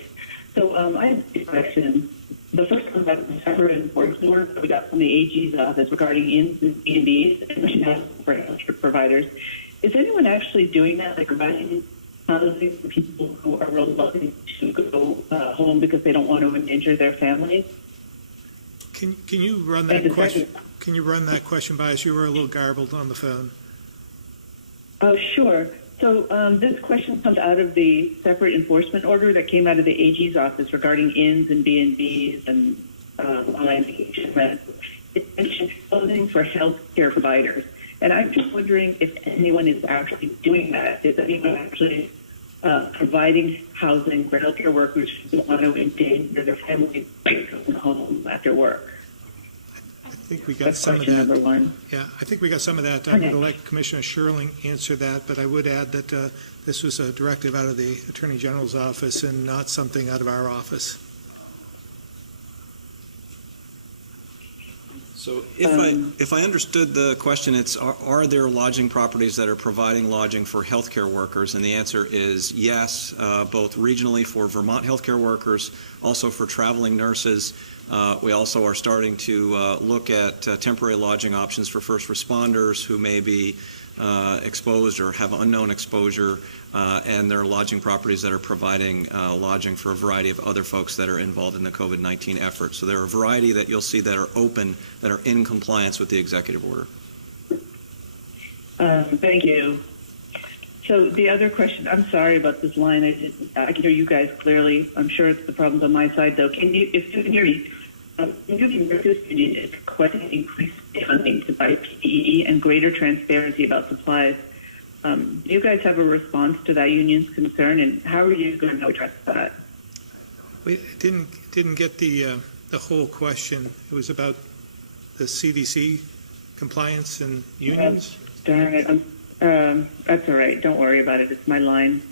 So I have two questions. The first one about the separate enforcement order that we got from the AG's office regarding inns and B&Bs and for healthcare providers. Is anyone actually doing that, like providing housing for people who are reluctant to go home because they don't want to endanger their families? Can you run that question? Can you run that question by us? You were a little garbled on the phone. Oh, sure. So this question comes out of the separate enforcement order that came out of the AG's office regarding inns and B&Bs and online vacation rent. It mentions housing for healthcare providers. And I'm just wondering if anyone is actually doing that. Is anyone actually providing housing for healthcare workers who want to endanger their families by going home after work? I think we got some of that. Number one. Yeah, I think we got some of that. I'm going to let Commissioner Sherling answer that, but I would add that this was a directive out of the Attorney General's office and not something out of our office. So if I understood the question, it's are there lodging properties that are providing lodging for healthcare workers? And the answer is yes, both regionally for Vermont healthcare workers, also for traveling nurses. We also are starting to look at temporary lodging options for first responders who may be exposed or have unknown exposure, and there are lodging properties that are providing lodging for a variety of other folks that are involved in the COVID-19 effort. So there are a variety that you'll see that are open, that are in compliance with the executive order. Thank you. So the other question, I'm sorry about this line. I can hear you guys clearly. I'm sure it's the problems on my side, though. If you can hear me, Union is requesting increased funding to buy PPE and greater transparency about supplies. Do you guys have a response to that union's concern, and how are you going to address that? We didn't get the whole question. It was about the CDC compliance and unions. Darn it! That's all right. Don't worry about it. It's my line.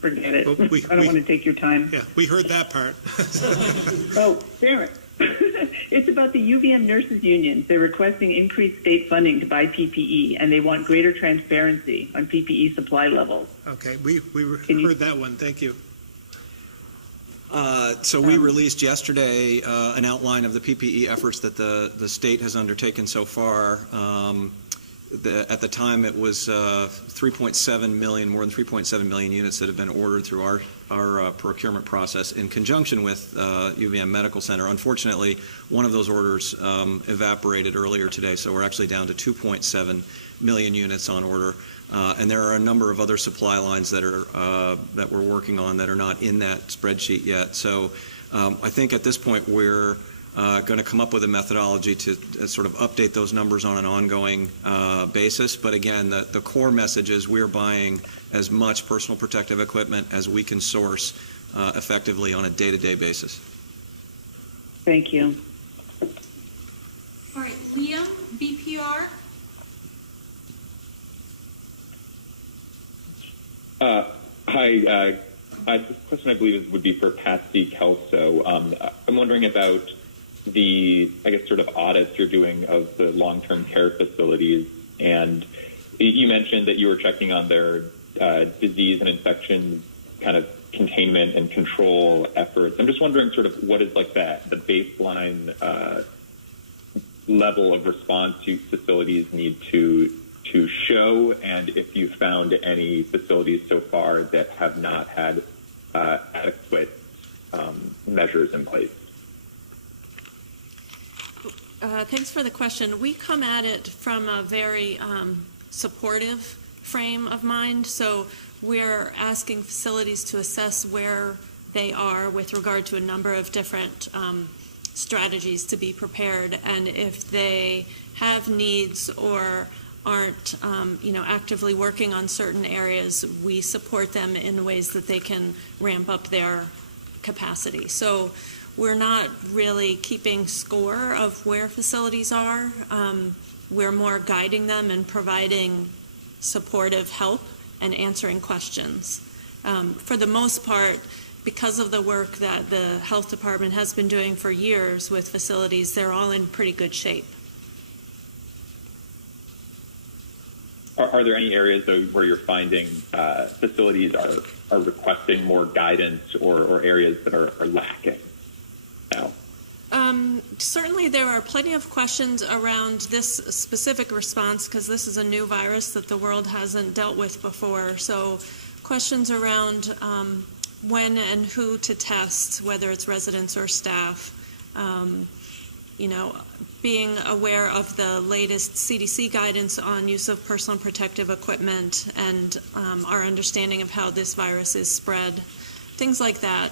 Forget it. Well, I don't want to take your time. Yeah, we heard that part. Oh, damn it. It's about the UVM nurses unions. They're requesting increased state funding to buy PPE, and they want greater transparency on PPE supply levels. Okay, we heard that one. Thank you. So we released yesterday an outline of the PPE efforts that the state has undertaken so far. At the time, it was 3.7 million, more than 3.7 million units that have been ordered through our procurement process in conjunction with UVM Medical Center. Unfortunately, one of those orders evaporated earlier today, so we're actually down to 2.7 million units on order. And there are a number of other supply lines that we're working on that are not in that spreadsheet yet. So I think at this point we're going to come up with a methodology to sort of update those numbers on an ongoing basis. But again, the core message is we're buying as much personal protective equipment as we can source effectively on a day-to-day basis. Thank you. All right, Liam, BPR. Hi. This question, I believe, would be for Patsy Kelso. I'm wondering about the, sort of audits you're doing of the long-term care facilities. And you mentioned that you were checking on their disease and infection kind of containment and control efforts. I'm just wondering sort of what is like the baseline level of response facilities need to show, and if you found any facilities so far that have not had adequate measures in place. Thanks for the question. We come at it from a very supportive frame of mind. So we're asking facilities to assess where they are with regard to a number of different strategies to be prepared. And if they have needs or aren't actively working on certain areas, we support them in ways that they can ramp up their capacity. So we're not really keeping score of where facilities are. We're more guiding them and providing supportive help and answering questions. For the most part, because of the work that the health department has been doing for years with facilities, they're all in pretty good shape. Are there any areas though where you're finding facilities are requesting more guidance or areas that are lacking now? Certainly there are plenty of questions around this specific response because this is a new virus that the world hasn't dealt with before. So questions around when and who to test, whether it's residents or staff, being aware of the latest CDC guidance on use of personal protective equipment and our understanding of how this virus is spread, things like that.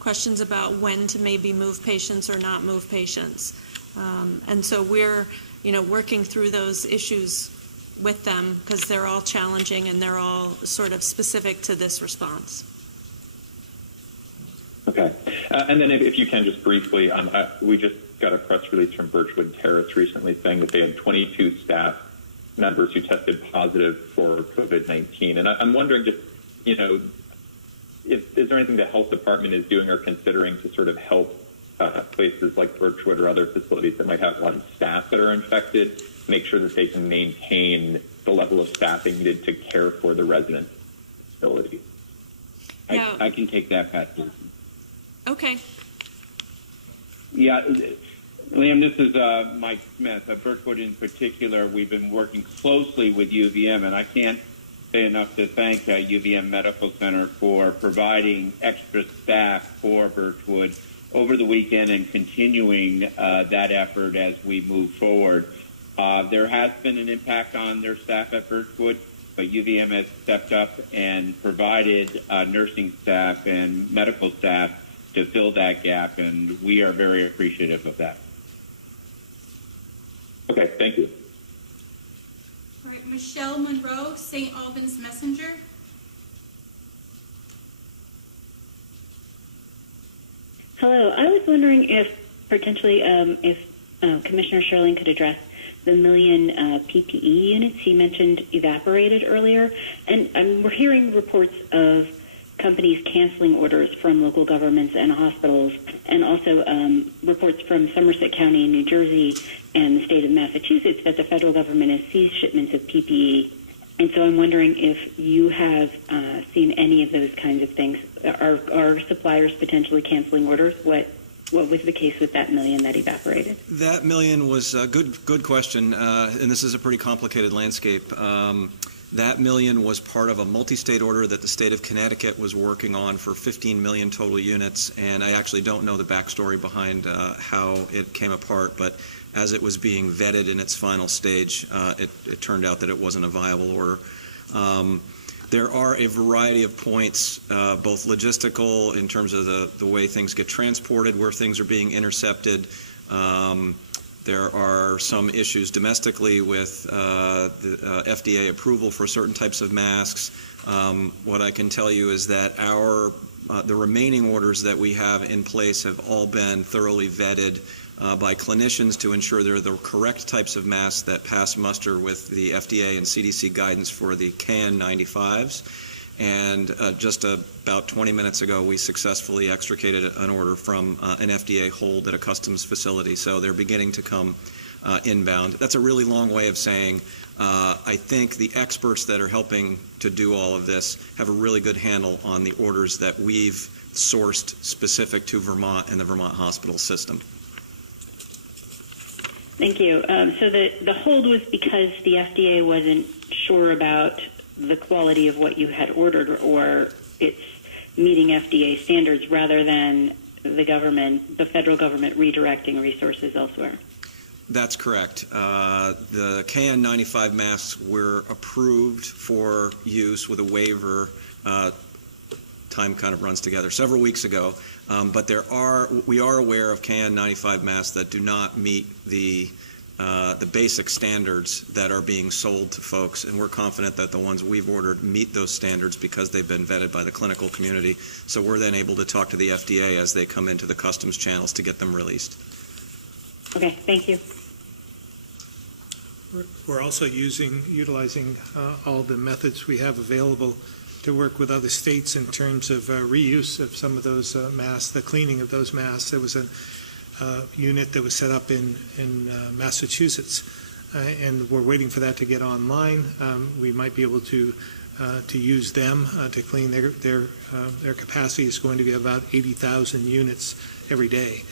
Questions about when to maybe move patients or not move patients. And so we're, working through those issues with them because they're all challenging and they're all sort of specific to this response. Okay. And then if you can just briefly, we just got a press release from Birchwood Terrace recently saying that they had 22 staff members who tested positive for COVID-19. And I'm wondering just, is there anything the health department is doing or considering to sort of help places like Birchwood or other facilities that might have a lot of staff that are infected, make sure that they can maintain the level of staffing needed to care for the resident facility? Yeah. I can take that, Pat. Okay. Yeah, Liam, this is Mike Smith. At Birchwood in particular, we've been working closely with UVM, and I can't say enough to thank UVM Medical Center for providing extra staff for Birchwood over the weekend and continuing that effort as we move forward. There has been an impact on their staff at Birchwood, but UVM has stepped up and provided nursing staff and medical staff to fill that gap, and we are very appreciative of that. Okay, thank you. All right, Michelle Monroe, St. Albans Messenger. Hello, I was wondering if potentially Commissioner Sherling could address the million PPE units he mentioned evaporated earlier, and we're hearing reports of companies canceling orders from local governments and hospitals, and also reports from Somerset County in New Jersey and the state of Massachusetts that the federal government has seized shipments of PPE. And so I'm wondering if you have seen any of those kinds of things. Are suppliers potentially canceling orders? What was the case with that $1 million that evaporated? That $1 million was a good question, and this is a pretty complicated landscape. That $1 million was part of a multi-state order that the state of Connecticut was working on for 15 million total units, and I actually don't know the backstory behind how it came apart, but as it was being vetted in its final stage, it turned out that it wasn't a viable order. There are a variety of points, both logistical in terms of the way things get transported, where things are being intercepted. There are some issues domestically with the FDA approval for certain types of masks. What I can tell you is that the remaining orders that we have in place have all been thoroughly vetted by clinicians to ensure they're the correct types of masks that pass muster with the FDA and CDC guidance for the KN95s. And just about 20 minutes ago, we successfully extricated an order from an FDA hold at a customs facility. So they're beginning to come inbound. That's a really long way of saying I think the experts that are helping to do all of this have a really good handle on the orders that we've sourced specific to Vermont and the Vermont hospital system. Thank you. So the hold was because the FDA wasn't sure about the quality of what you had ordered, or it's meeting FDA standards, rather than the federal government redirecting resources elsewhere. That's correct. The KN95 masks were approved for use with a waiver. Time kind of runs together several weeks ago, but we are aware of KN95 masks that do not meet the basic standards that are being sold to folks, and we're confident that the ones we've ordered meet those standards because they've been vetted by the clinical community. So we're then able to talk to the FDA as they come into the customs channels to get them released. Okay, thank you. We're also utilizing all the methods we have available to work with other states in terms of reuse of some of those masks, the cleaning of those masks. There was a unit that was set up in Massachusetts, and we're waiting for that to get online. We might be able to use them to clean their capacity is going to be about 80,000 units every day.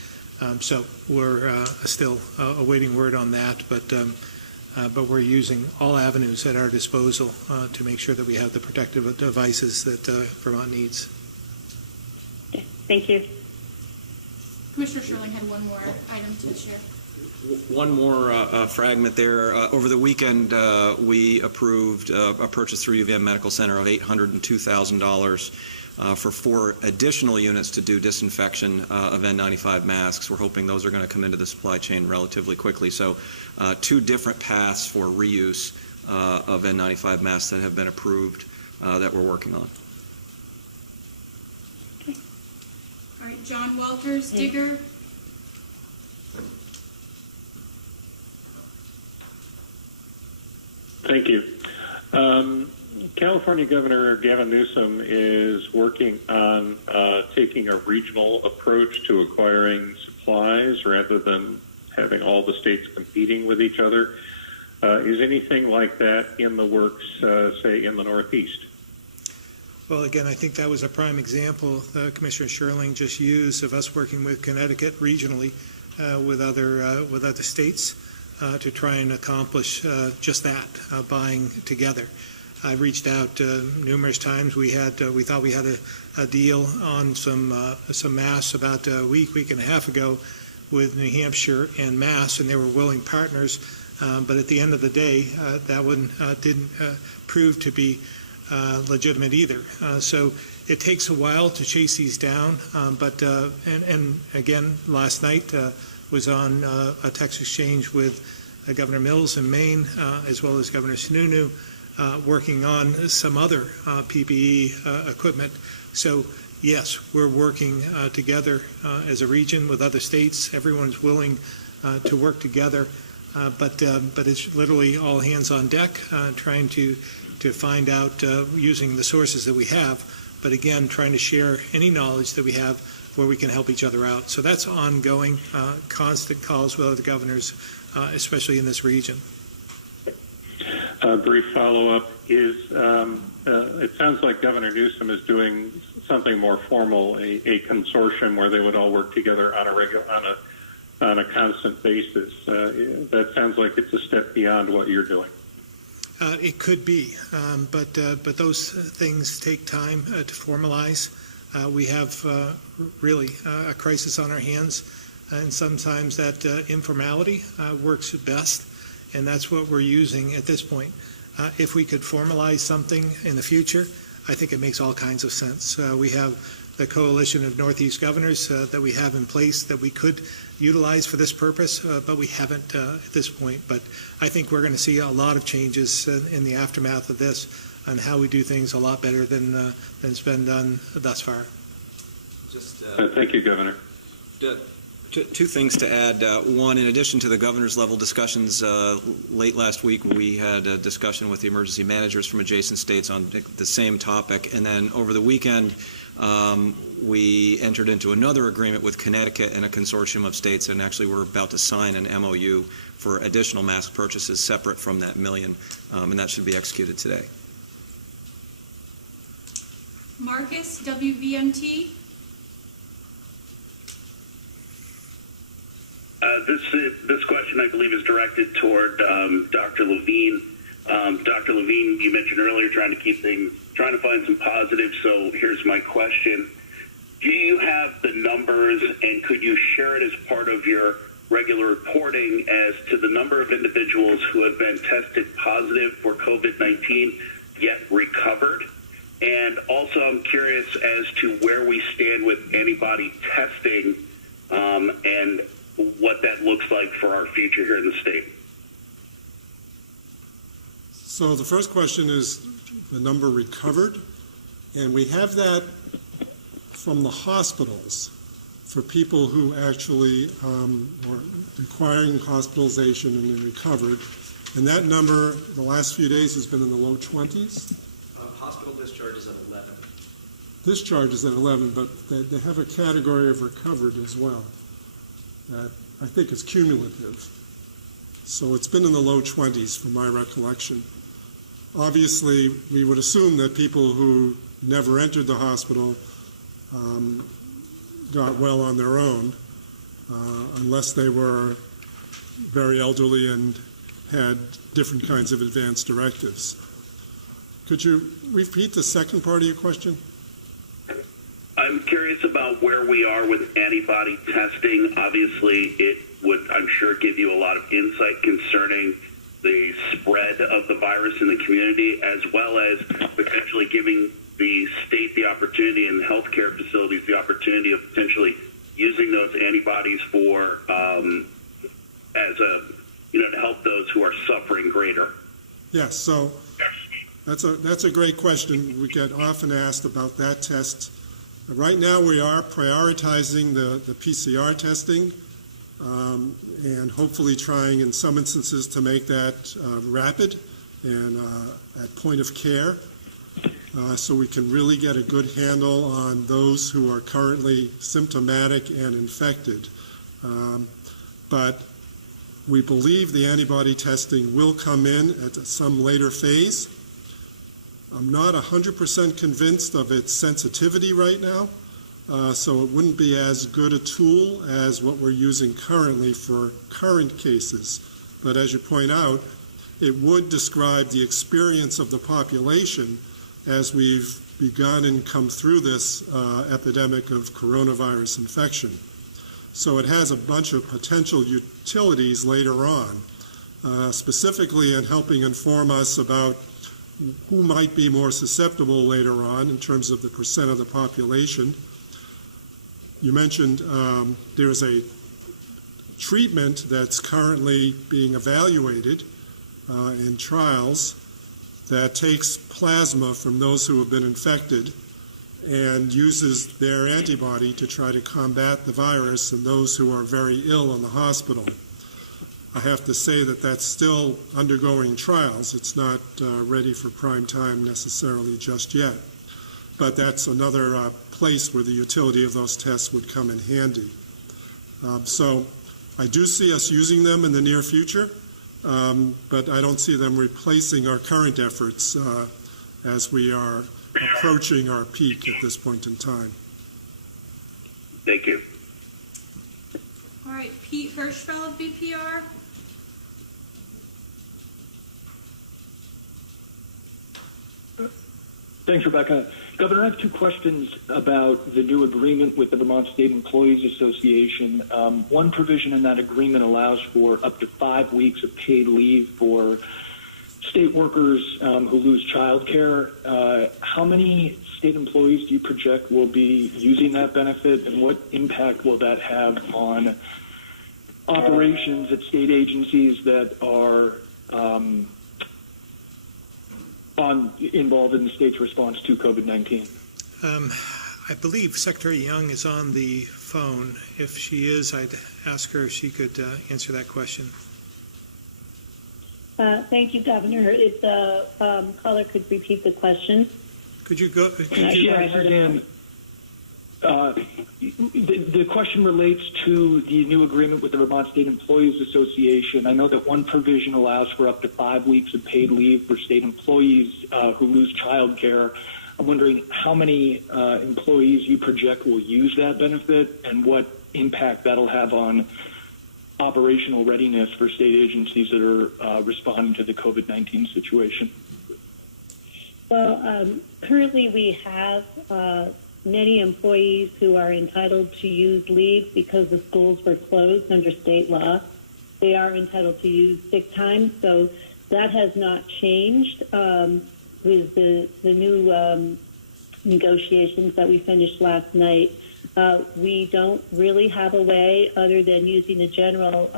So we're still awaiting word on that, but we're using all avenues at our disposal to make sure that we have the protective devices that Vermont needs. Okay, thank you. Commissioner Sherling had one more item to share. One more fragment there. Over the weekend, we approved a purchase through UVM Medical Center of $802,000 for 4 additional units to do disinfection of N95 masks. We're hoping those are going to come into the supply chain relatively quickly. So 2 different paths for reuse of N95 masks that have been approved that we're working on. All right, John Walters, Digger. Thank you. California Governor Gavin Newsom is working on taking a regional approach to acquiring supplies rather than having all the states competing with each other. Is anything like that in the works, say, in the Northeast? Well, again, I think that was a prime example Commissioner Sherling just used of us working with Connecticut regionally with other states to try and accomplish just that, buying together. I reached out numerous times. We thought we had a deal on some masks about a week and a half ago with New Hampshire and Mass, and they were willing partners. But at the end of the day, that one didn't prove to be legitimate either. So it takes a while to chase these down. But again, last night was on a text exchange with Governor Mills in Maine, as well as Governor Sununu, working on some other PPE equipment. So yes, we're working together as a region with other states. Everyone's willing to work together, but it's literally all hands on deck, trying to find out, using the sources that we have, but again, trying to share any knowledge that we have where we can help each other out. So that's ongoing, constant calls with other governors, especially in this region. A brief follow-up is, it sounds like Governor Newsom is doing something more formal, a consortium where they would all work together on a constant basis. That sounds like it's a step beyond what you're doing. It could be, but those things take time to formalize. We have really a crisis on our hands, and sometimes that informality works best, and that's what we're using at this point. If we could formalize something in the future, I think it makes all kinds of sense. We have the coalition of Northeast governors that we have in place that we could utilize for this purpose, but we haven't at this point. But I think we're going to see a lot of changes in the aftermath of this on how we do things a lot better than it's been done thus far. Thank you, Governor. Two things to add. One, in addition to the governor's level discussions, late last week we had a discussion with the emergency managers from adjacent states on the same topic. And then over the weekend, we entered into another agreement with Connecticut and a consortium of states, and actually we're about to sign an MOU for additional mask purchases separate from that million, and that should be executed today. Marcus, WVMT. This question, I believe, is directed toward Dr. Levine. Dr. Levine, you mentioned earlier trying to find some positives. So here's my question: do you have the numbers, and could you share it as part of your regular reporting as to the number of individuals who have been tested positive for COVID-19 yet recovered? And also, I'm curious as to where we stand with antibody testing and what that looks like for our future here in the state. So the first question is the number recovered, and we have that from the hospitals for people who actually were requiring hospitalization and then recovered. And that number the last few days has been in the low 20s. Hospital discharges at 11. Discharges at 11, but they have a category of recovered as well. That I think is cumulative. So it's been in the low 20s from my recollection. Obviously, we would assume that people who never entered the hospital got well on their own, unless they were very elderly and had different kinds of advanced directives. Could you repeat the second part of your question? I'm curious about where we are with antibody testing. Obviously, it would, I'm sure, give you a lot of insight concerning the spread of the virus in the community, as well as potentially giving the state the opportunity and the healthcare facilities the opportunity of potentially using those antibodies for to help those who are suffering greater. Yes, so that's a great question. We get often asked about that test. Right now we are prioritizing the PCR testing and hopefully trying in some instances to make that rapid and at point of care so we can really get a good handle on those who are currently symptomatic and infected. But we believe the antibody testing will come in at some later phase. I'm not 100% convinced of its sensitivity right now, so it wouldn't be as good a tool as what we're using currently for current cases. But as you point out, it would describe the experience of the population as we've begun and come through this epidemic of coronavirus infection. So it has a bunch of potential utilities later on, specifically in helping inform us about who might be more susceptible later on in terms of the percent of the population. You mentioned there's a treatment that's currently being evaluated in trials that takes plasma from those who have been infected and uses their antibody to try to combat the virus in those who are very ill in the hospital. I have to say that that's still undergoing trials. It's not ready for prime time necessarily just yet. but that's another place where the utility of those tests would come in handy. So I do see us using them in the near future, but I don't see them replacing our current efforts as we are approaching our peak at this point in time. Thank you. All right, Pete Hirschfeld, VPR. Thanks, Rebecca. Governor, I have two questions about the new agreement with the Vermont State Employees Association. One provision in that agreement allows for up to 5 weeks of paid leave for state workers who lose child care. How many state employees do you project will be using that benefit, and what impact will that have on operations at state agencies that are involved in the state's response to COVID-19? I believe Secretary Young is on the phone. If she is, I'd ask her if she could answer that question. Thank you, Governor. If the caller could repeat the question. Could you go? Suzanne, the question relates to the new agreement with the Vermont State Employees Association. I know that one provision allows for up to 5 weeks of paid leave for state employees who lose child care. I'm wondering how many employees you project will use that benefit and what impact that'll have on operational readiness for state agencies that are responding to the COVID-19 situation. Well, currently we have many employees who are entitled to use leave because the schools were closed under state law. They are entitled to use sick time, so that has not changed with the new negotiations that we finished last night. We don't really have a way other than using a general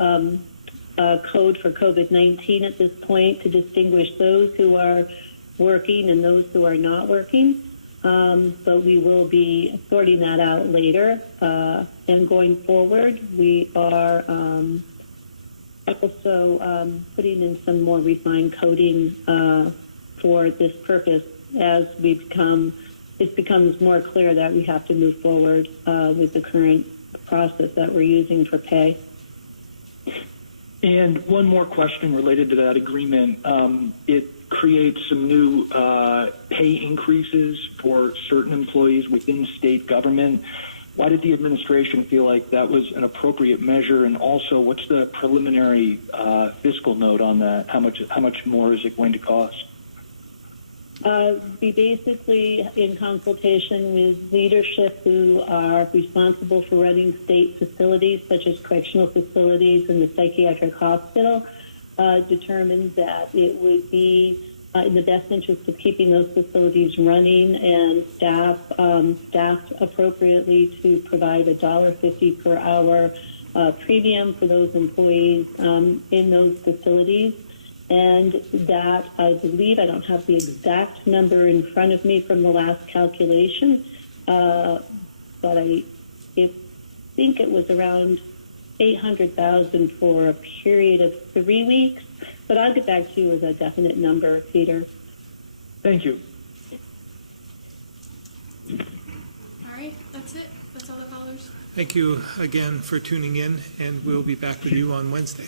code for COVID-19 at this point to distinguish those who are working and those who are not working. But we will be sorting that out later. And going forward, we are also putting in some more refined coding for this purpose as it becomes more clear that we have to move forward with the current process that we're using for pay. And one more question related to that agreement. It creates some new pay increases for certain employees within state government. Why did the administration feel like that was an appropriate measure? And also, what's the preliminary fiscal note on that? How much more is it going to cost? We basically, in consultation with leadership who are responsible for running state facilities, such as correctional facilities and the psychiatric hospital, determined that it would be in the best interest of keeping those facilities running and staffed appropriately to provide $1.50 per hour premium for those employees in those facilities. And that, I believe, I don't have the exact number in front of me from the last calculation, but I think it was around $800,000 for a period of 3 weeks. But I'll get back to you with a definite number, Peter. Thank you. All right, that's it. That's all the callers. Thank you again for tuning in, and we'll be back with you on Wednesday.